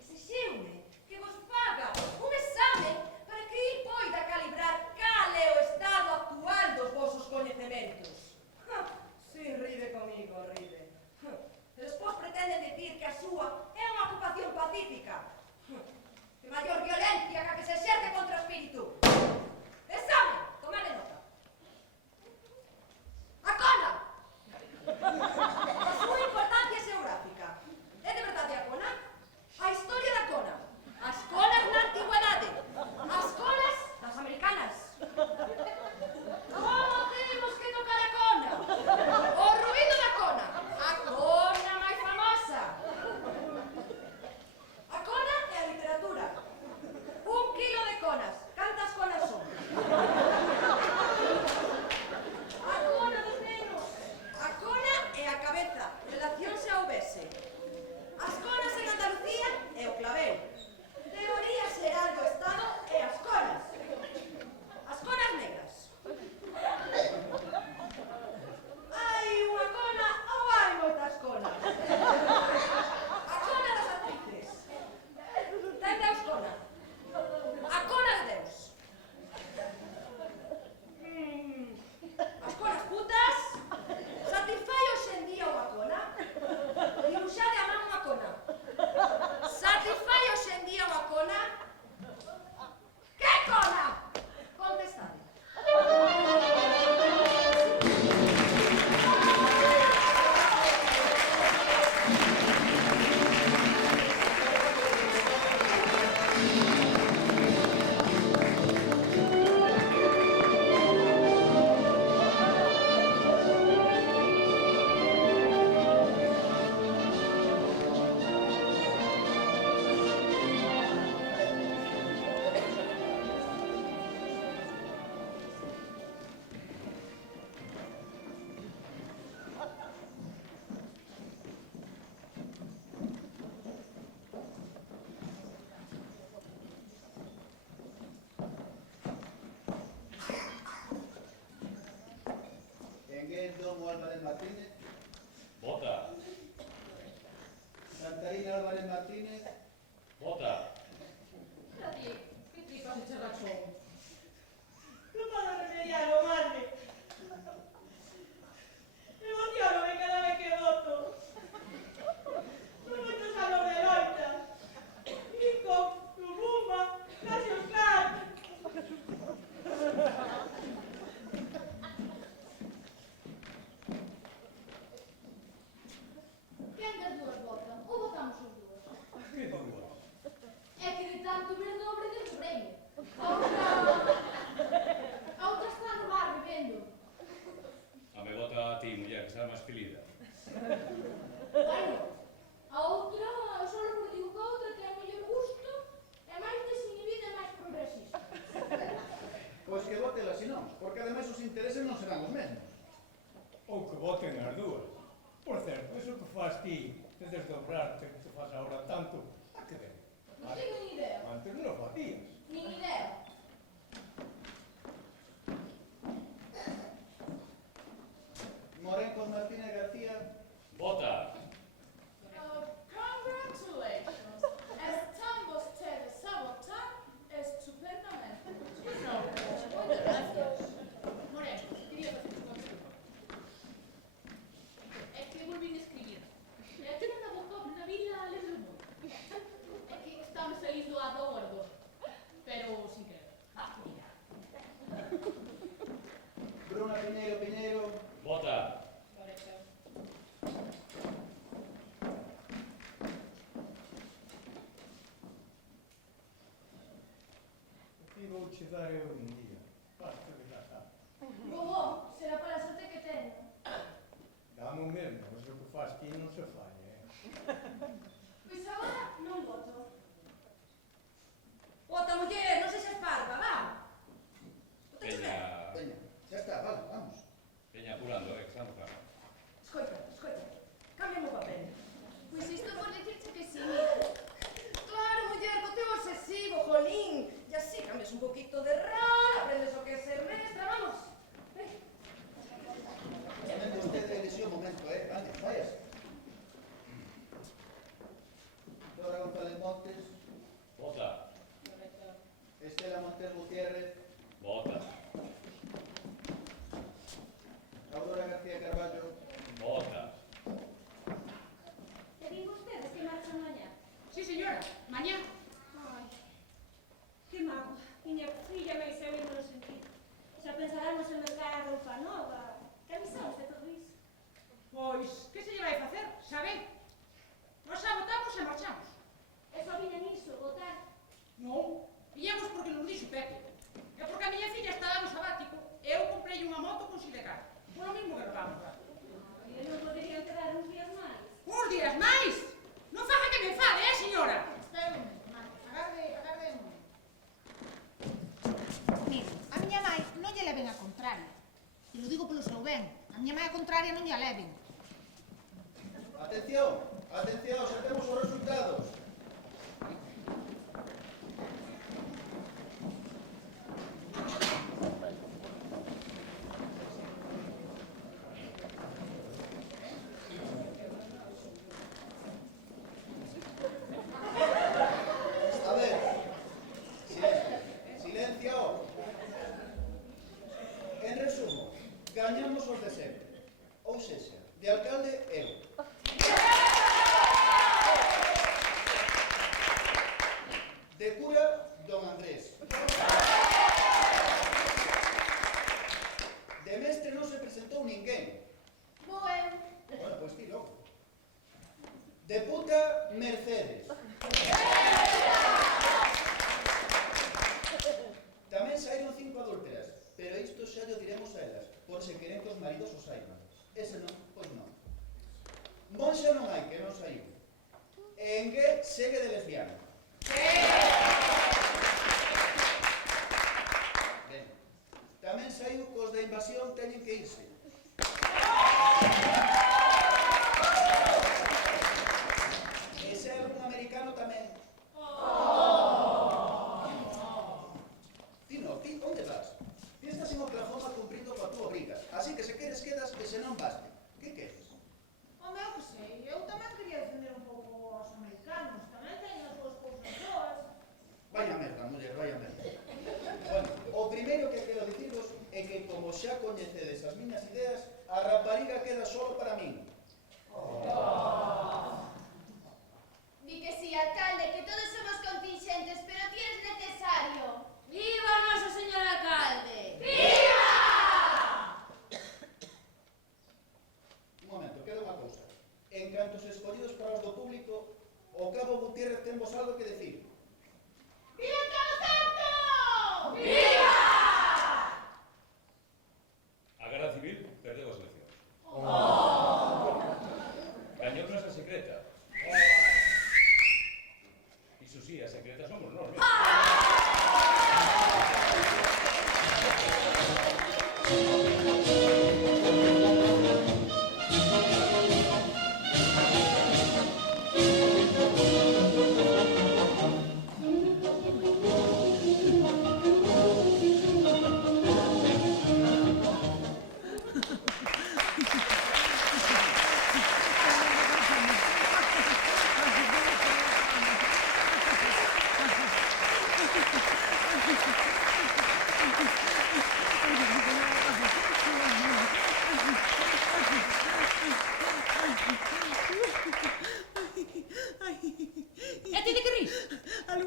exixiume que vos faga un exame para que il poida calibrar cal é o estado actual dos vosos coñecementos. Si, ride comigo, ride. E despois pretenden dicir que a súa é unha ocupación pacífica. Que maior violencia que a que se exerce contra o espírito. Exame, tomade nota. A cona. A súa importancia xeográfica. É de verdade a cona? A historia da cona. As conas na antigüedade. As conas das americanas. Como temos que tocar a cona? O ruído da cona. A cona máis famosa. A cona é a literatura. 1 kilo de conas. Cantas matou os dos. Pero sin querer. Bruna Piñeiro. Vota. Aquí vouche dar eu un día. Basta de gastar. Bo, será para a sorte que teño. Dame o mesmo, mas o que faz aquí non se falla, Pois agora non voto. Bota, muller, non sexas parva, va. Veña, Veña, xa está, vale, vamos. veña apurando, que estamos claro. Escoita, cámbiame o papel. Pois isto por dicirche que sí, mira. Claro, muller, co teu obsesivo, jolín. E así cambias un poquito de rol, aprendes o que é ser mestra, vamos. Tamén vostede elixía un momento, vale, vayas. Dora González Montes, Vota. Estela Montes Gutiérrez, Vota. Aurora García Carballo, Vota. ¿Te digo ustedes que marchan mañana? Sí, señora, mañá. Ay, qué mago. Miña filla me dice a mí no sentido. Xa pensaramos en mercar roupa nova. Que avisamos de todo iso? Pois, que se lle vai facer? Sabe? Nós xa votamos e marchamos. E só viñan iso, votar. Non, viñamos porque nos dixo Pepe. É porque a miña filla está no sabático e eu comprei unha moto con sidecar. Por lo mismo que nos vamos lá. E non poderían quedar uns días máis. Uns días máis? Non faga que me enfade, señora? Espera un momento, Marta, agarde un momento. Mira, a miña nai non lle leven a contraria. E lo digo polo seu ben. A miña nai a contraria non lle a leven. atención, xa temos os resultados. A ver, silencio. En resumo, gañamos os de sempre. Ou sexa, de alcalde eu. De cura, don Andrés. De mestre non se presentou ninguén. Bueno, Bueno, pois ti logo. De puta, Mercedes. Tamén saíron 5 adúlteras, pero isto xa lo diremos a elas, por se queren que os maridos o saiban. Ese non, pois non. Monxa non hai, que non saiu. E Engue segue de lesbiana. Ben, tamén saiu que os da invasión teñen que irse. E se hai algún americano tamén. Ti, onde vas? Ti estás en Oklahoma cumprindo coa túa obriga, así que se queres quedas e se non vaste. Que queres? Home, eu que sei, eu tamén quería defender un pouco aos americanos. Tamén teñen as súas cousas boas. Vaya merda, muller, vaya merda. Bueno, o primeiro que quero dicirvos é que, como xa coñecedes as miñas ideas, a rapariga queda solo para min. di que sí, alcalde, que todos somos contingentes, pero ti eres necesario. ¡Viva noso señor alcalde! Un momento, queda unha cousa. En canto os escollidos para os do público, o Cabo Gutiérrez ten vos algo que decir. ¡Viva el Cabo Santo! A Garda Civil perdeu as eleccións. Gañou nosa secreta. Iso sí, a secreta somos nós mesmos.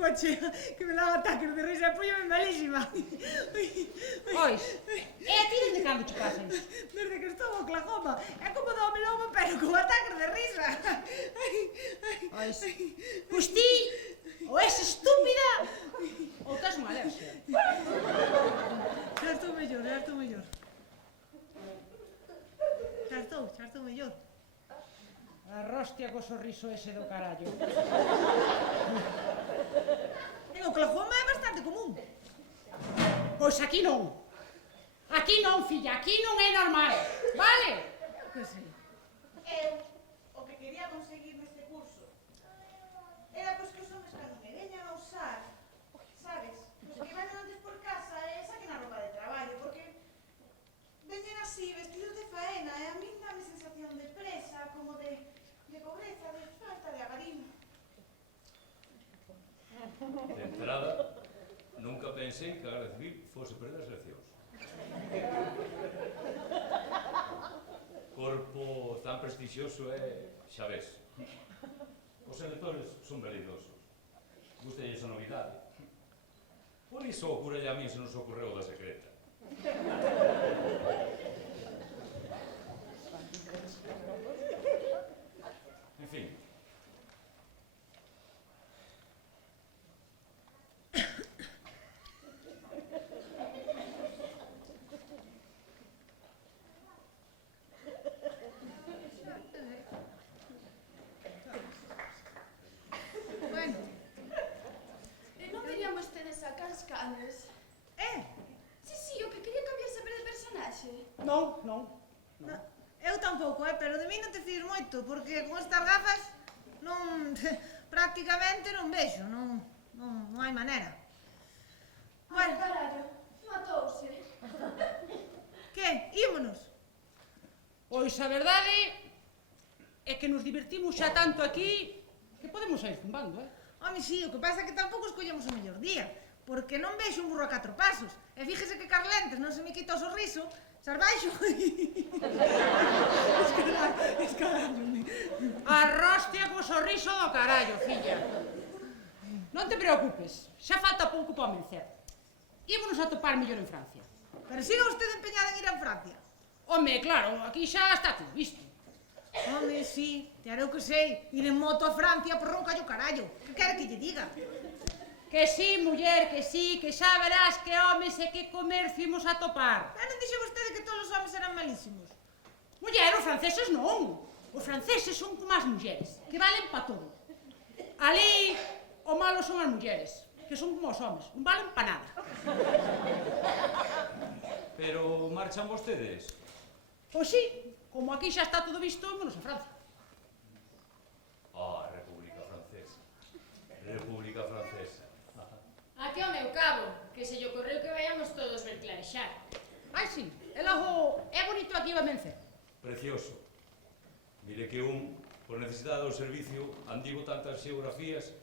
coche, que me daba ataques de risa e póllame malísima. Ois, e a ti dende cando che pasa isto? Desde que estou a Oklahoma. É como dome logo, pero con ataques de risa. Ois, pois ti, ou és estúpida, ou tes unha alergia. Xa estou mellor, xa estou mellor. Xa estou mellor. Arrostia co sorriso ese do carallo. En Oklahoma é bastante común. Pois aquí non. Aquí non, filla, aquí non é normal, vale? Que sei. Eu, o que quería conseguir neste curso era pois que os homes cando me veñan a usar, sabes, pois que vayan antes por casa e saquen a roupa de traballo, porque veñen así, vestidos de faena, e a mí dame sensación de presa, como de pobreza, de falta de agarimo. De entrada, nunca pensei que a Garda Civil fose perder as eleccións. Corpo tan prestixioso é, xa ves. Os electores son veleidosos. Gústalle esa novidade. Por iso ocurre a mí se nos ocorreu da secreta. En fin. Bueno, Non verían vostedes sacar os canes? Sí, o que quería cambiar sempre de personaxe. Non. eu tampouco, pero de mí non te fíes moito, porque con estas gafas non, prácticamente non vexo, non hai manera. Ai, carallo, matouse. Que? Ímonos? Pois a verdade é que nos divertimos xa tanto aquí que podemos sair zumbando, Home, sí, o que pasa é que tampouco escollemos o mellor día, porque non vexo un burro a 4 pasos. E fíjese que Carlentes non se me quita o sorriso, xa baixo. Escarallo-me. Arrostia co sorriso do carallo, filla. Non te preocupes, xa falta pouco para amencer. Ímonos a topar mellor en Francia. Pero siga usted empeñada en ir a Francia. Home, claro, aquí xa está todo visto. Home, sí, te haré o que sei. Ir en moto a Francia por ronca o carallo. Que quere que lle diga? Que sí, muller, que sí, que xa verás que homes e que comercio imos a topar. Pero non dixo vostede que todos os homes eran malísimos. Muller, os franceses non. Os franceses son como as mulleres, que valen pa todo. Ali, o malo son as mulleres, que son como os homes, non valen pa nada. Pero marchan vostedes? Pois sí, como aquí xa está todo visto, ímonos a Francia. Ah, República Francesa. República Francesa. Aquí ao meu cabo, que se lle ocorreu que vayamos todos ver clarexar. Ai, sí, e logo é bonito aquí a vencer. Precioso. Mire que por necesidade do servicio, andivo tantas xeografías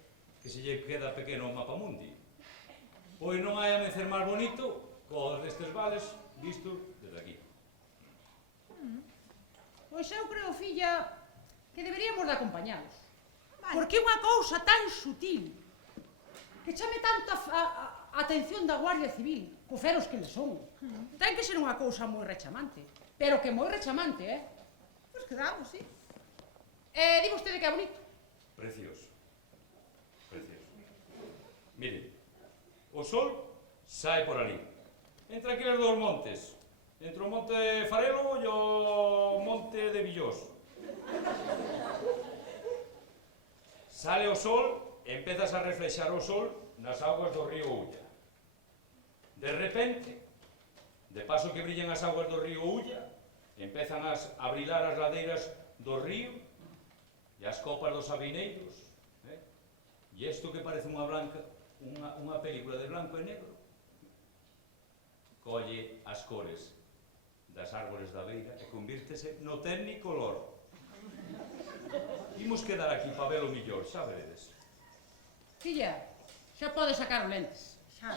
que se lle queda pequeno o mapa mundi. Pois non hai amencer máis bonito co destes vales visto desde aquí. Pois eu creo, filla, que deberíamos de acompañados. Porque é unha cousa tan sutil que chame tanto a atención da Guardia Civil, co feros que le son. Ten que ser unha cousa moi rechamante, pero que moi rechamante, Pois quedamos, sí. Di vostede que é bonito. Precioso. Precioso. Mire, o sol sae por ali. Entre aqueles dos montes. Entre o monte de Farelo e o monte de Villós. Sale o sol e empezas a reflexar o sol nas augas do río Ulla. De repente, de paso que brillan as augas do río Ulla, empezan a brilar as ladeiras do río e as copas dos sabineiros. E isto que parece unha película de blanco e negro, colle as cores das árbores da beira e convírtese no tecnicolor. Imos quedar aquí para ver o millor, xa veredes. Filla, xa pode sacar os lentes. Xa.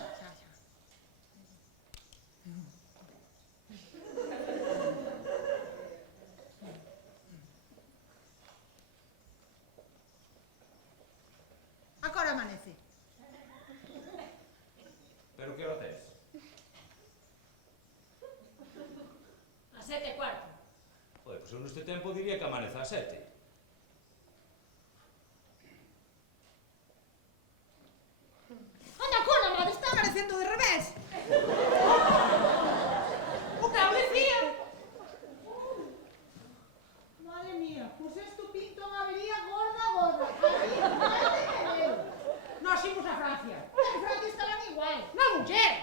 Agora amanece. Pero que hora tes? A 7:15. Joder, pois eu neste tempo diría que amaneza a 7. Anda, cola, madre, está amanecendo de revés. O que eu dicía? Madre mía, pues esto pinta unha avería gorda, gorda. Aquí, madre que veo. Nós imos a Francia. En Francia estaban igual. Na muller!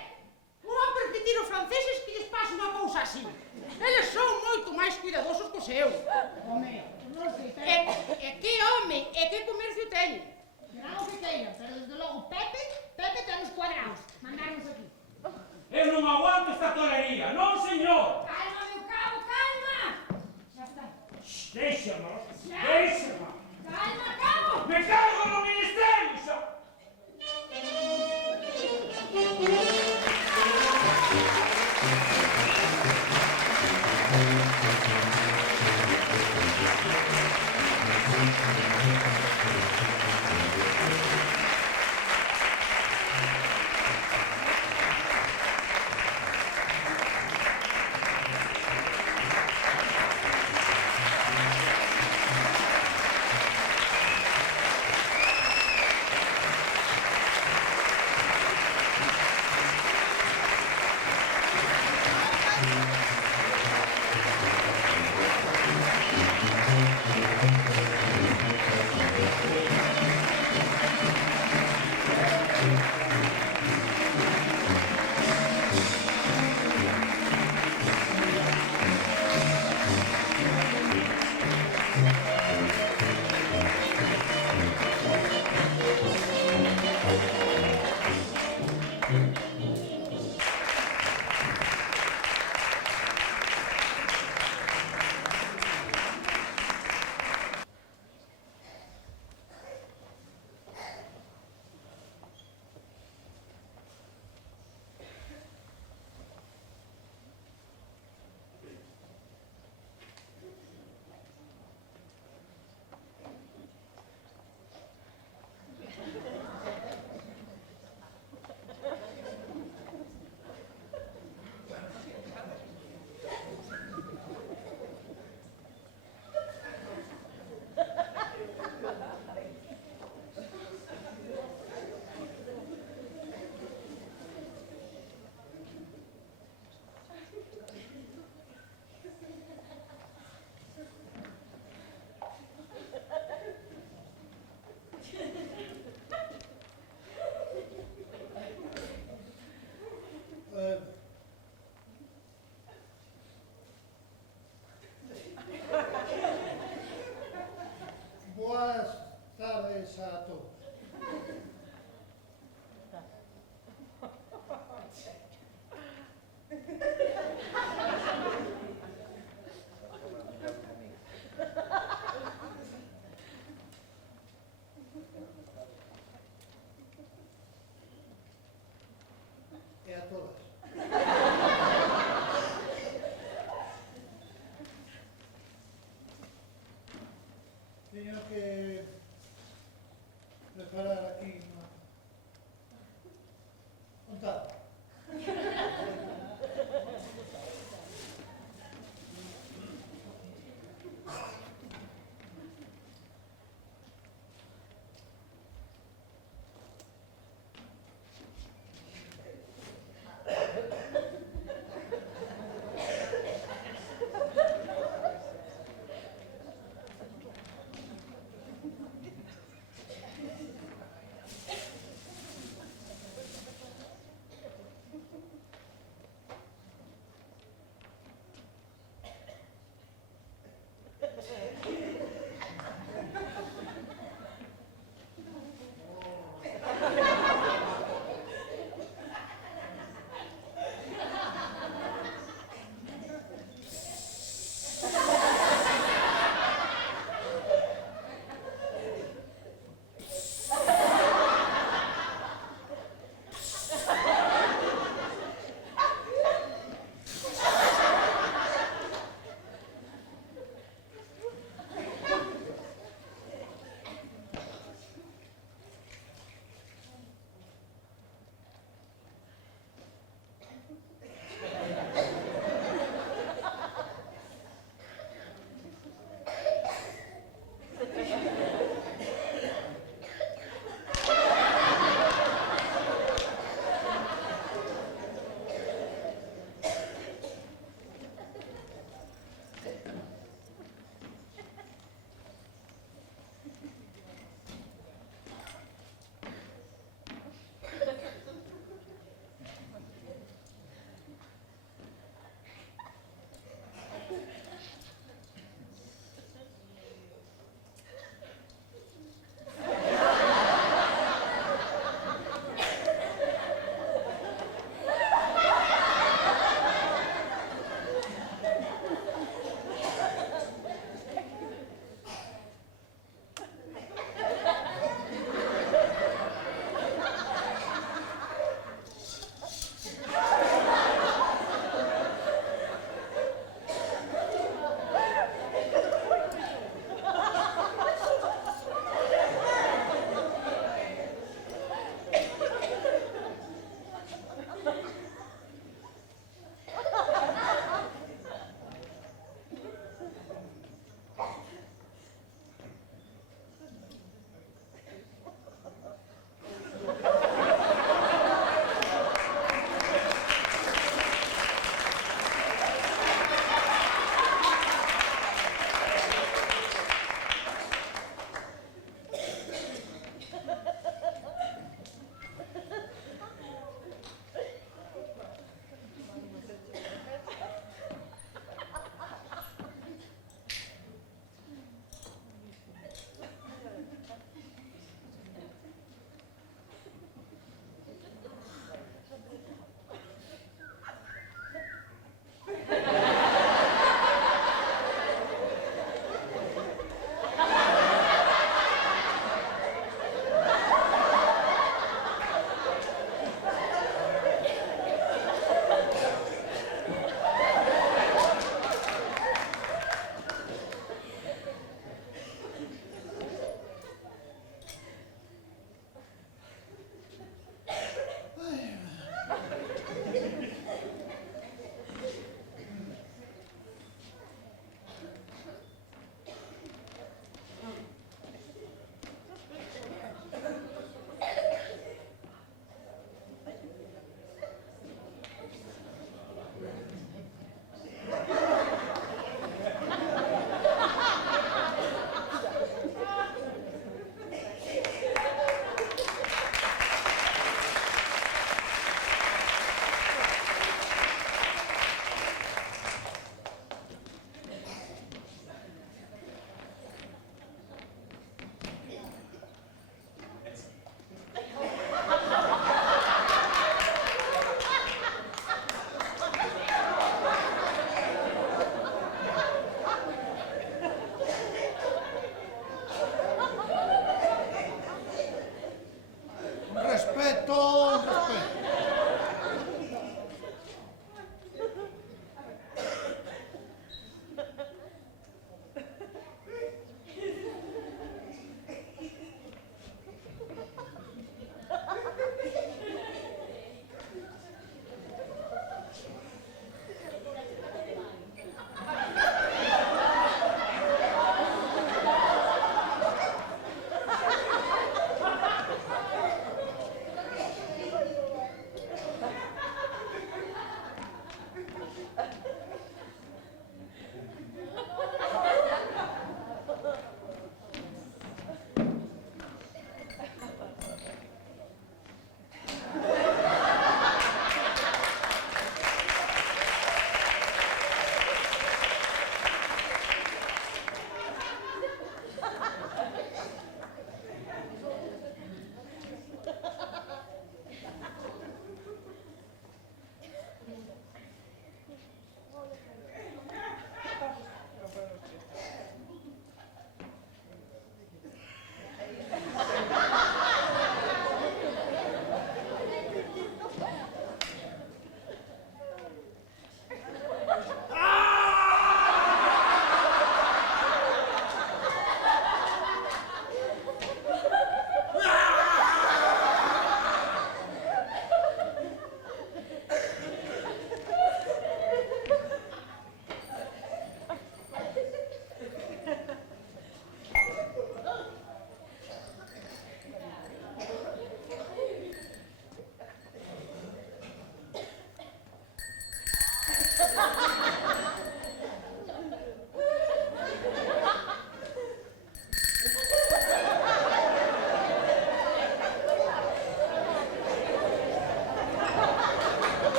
Non van permitir os franceses que lles pase unha cousa así. Eles son moito máis cuidadosos co seu. Home, non sei, E que home, e que comercio teñen. serán o que queiran, pero desde logo Pepe ten os cuadrados. Mandarnos aquí. Eu non aguanto esta tolería, non, señor! Calma, meu cabo, calma! Xa está. Déixame, déixame! Calma, cabo! Me cargo no ministerio, xa!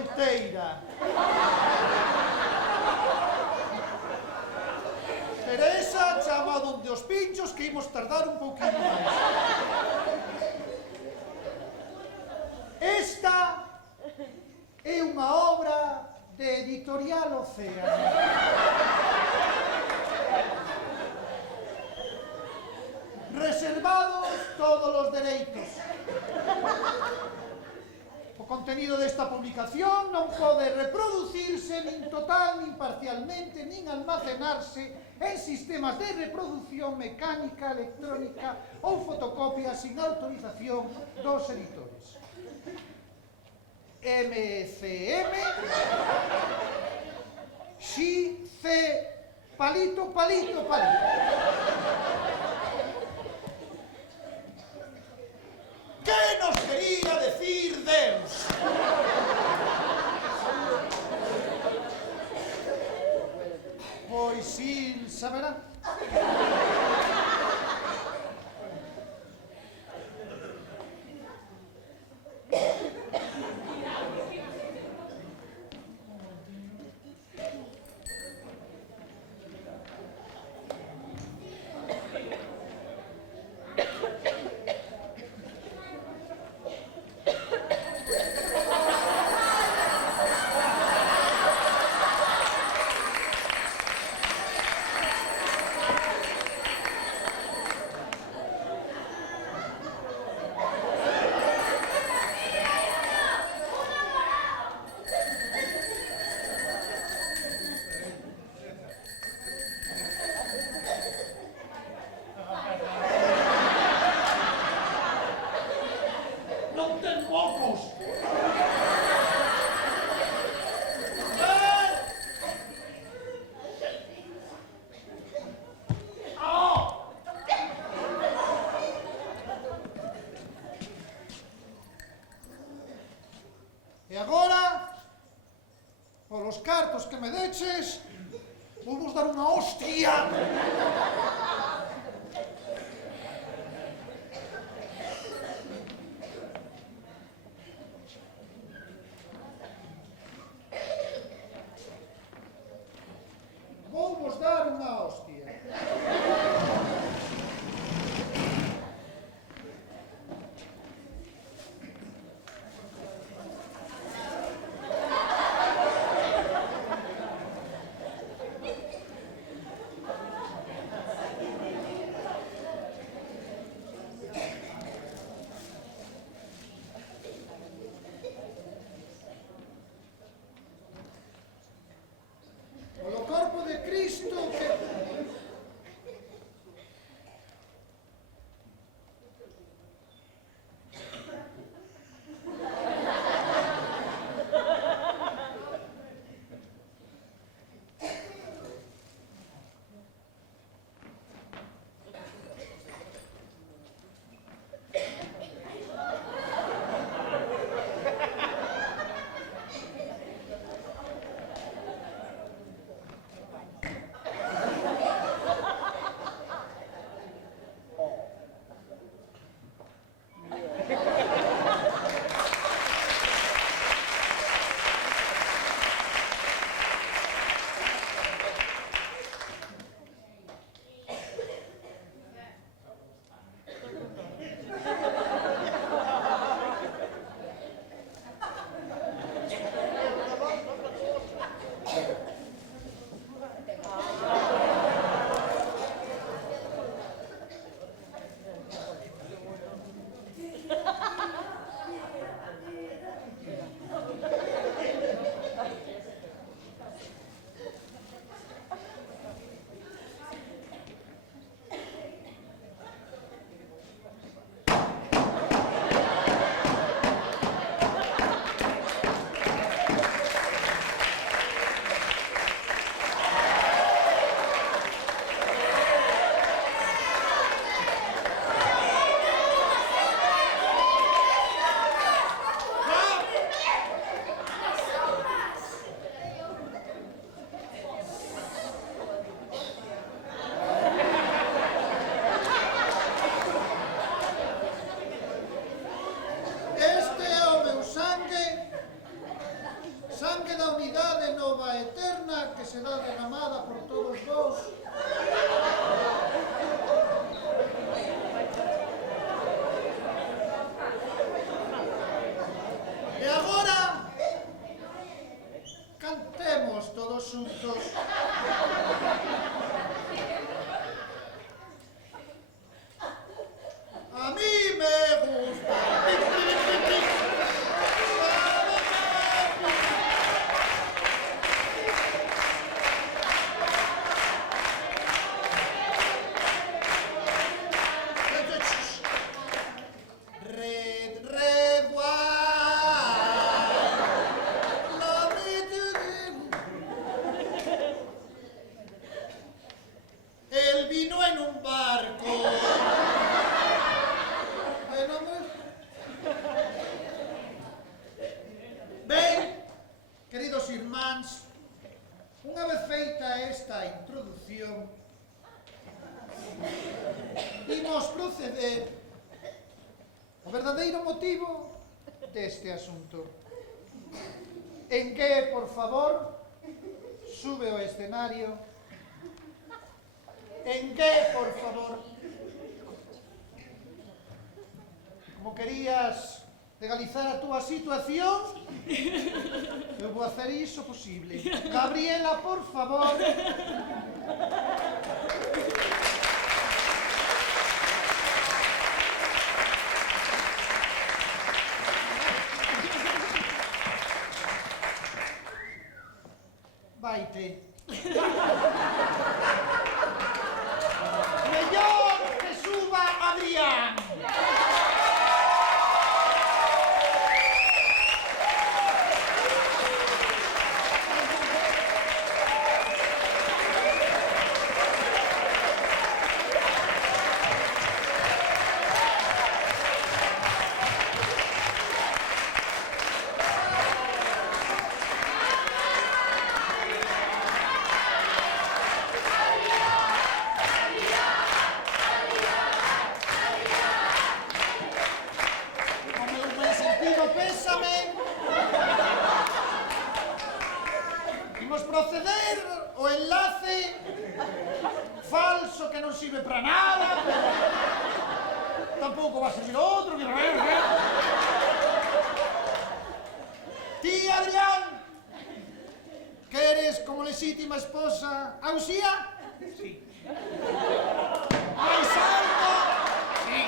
solteira. Teresa, chama donde os pinchos que imos tardar un pouquinho máis. Esta é unha obra de Editorial Océano. Reservados todos os dereitos. O contenido desta publicación non pode reproducirse nin total, nin parcialmente, nin almacenarse en sistemas de reproducción mecánica, electrónica ou fotocopia sin autorización dos editores. MCM XC palito, palito, palito. Que nos quería decir Deus? Pois si saberán. E agora, polos cartos que me deches, vou vos dar unha hostia. Vou vos dar unha hostia. será derramada por todos vos. E agora cantemos todos xuntos. A mí me gusta. Red, red wine. Love me to el vino en un barco. Ben, queridos irmáns, unha vez feita esta introducción, imos proceder ao verdadeiro motivo deste asunto. En que, por favor, sube ao escenario. En que, por favor, como querías legalizar a túa situación, eu vou hacer iso posible. Gabriela, por favor. Vaite. Mellor que suba Adrián. Imos proceder o enlace falso que non sirve para nada, pero tampouco va a servir outro. Ti, Adrián, queres como legítima esposa a Uxía? Sí. Mais alto? Sí.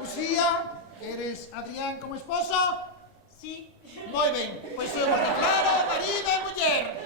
Uxía, queres Adrián como esposo? Sí. Moi ben, pois eu vos declaro marido e muller.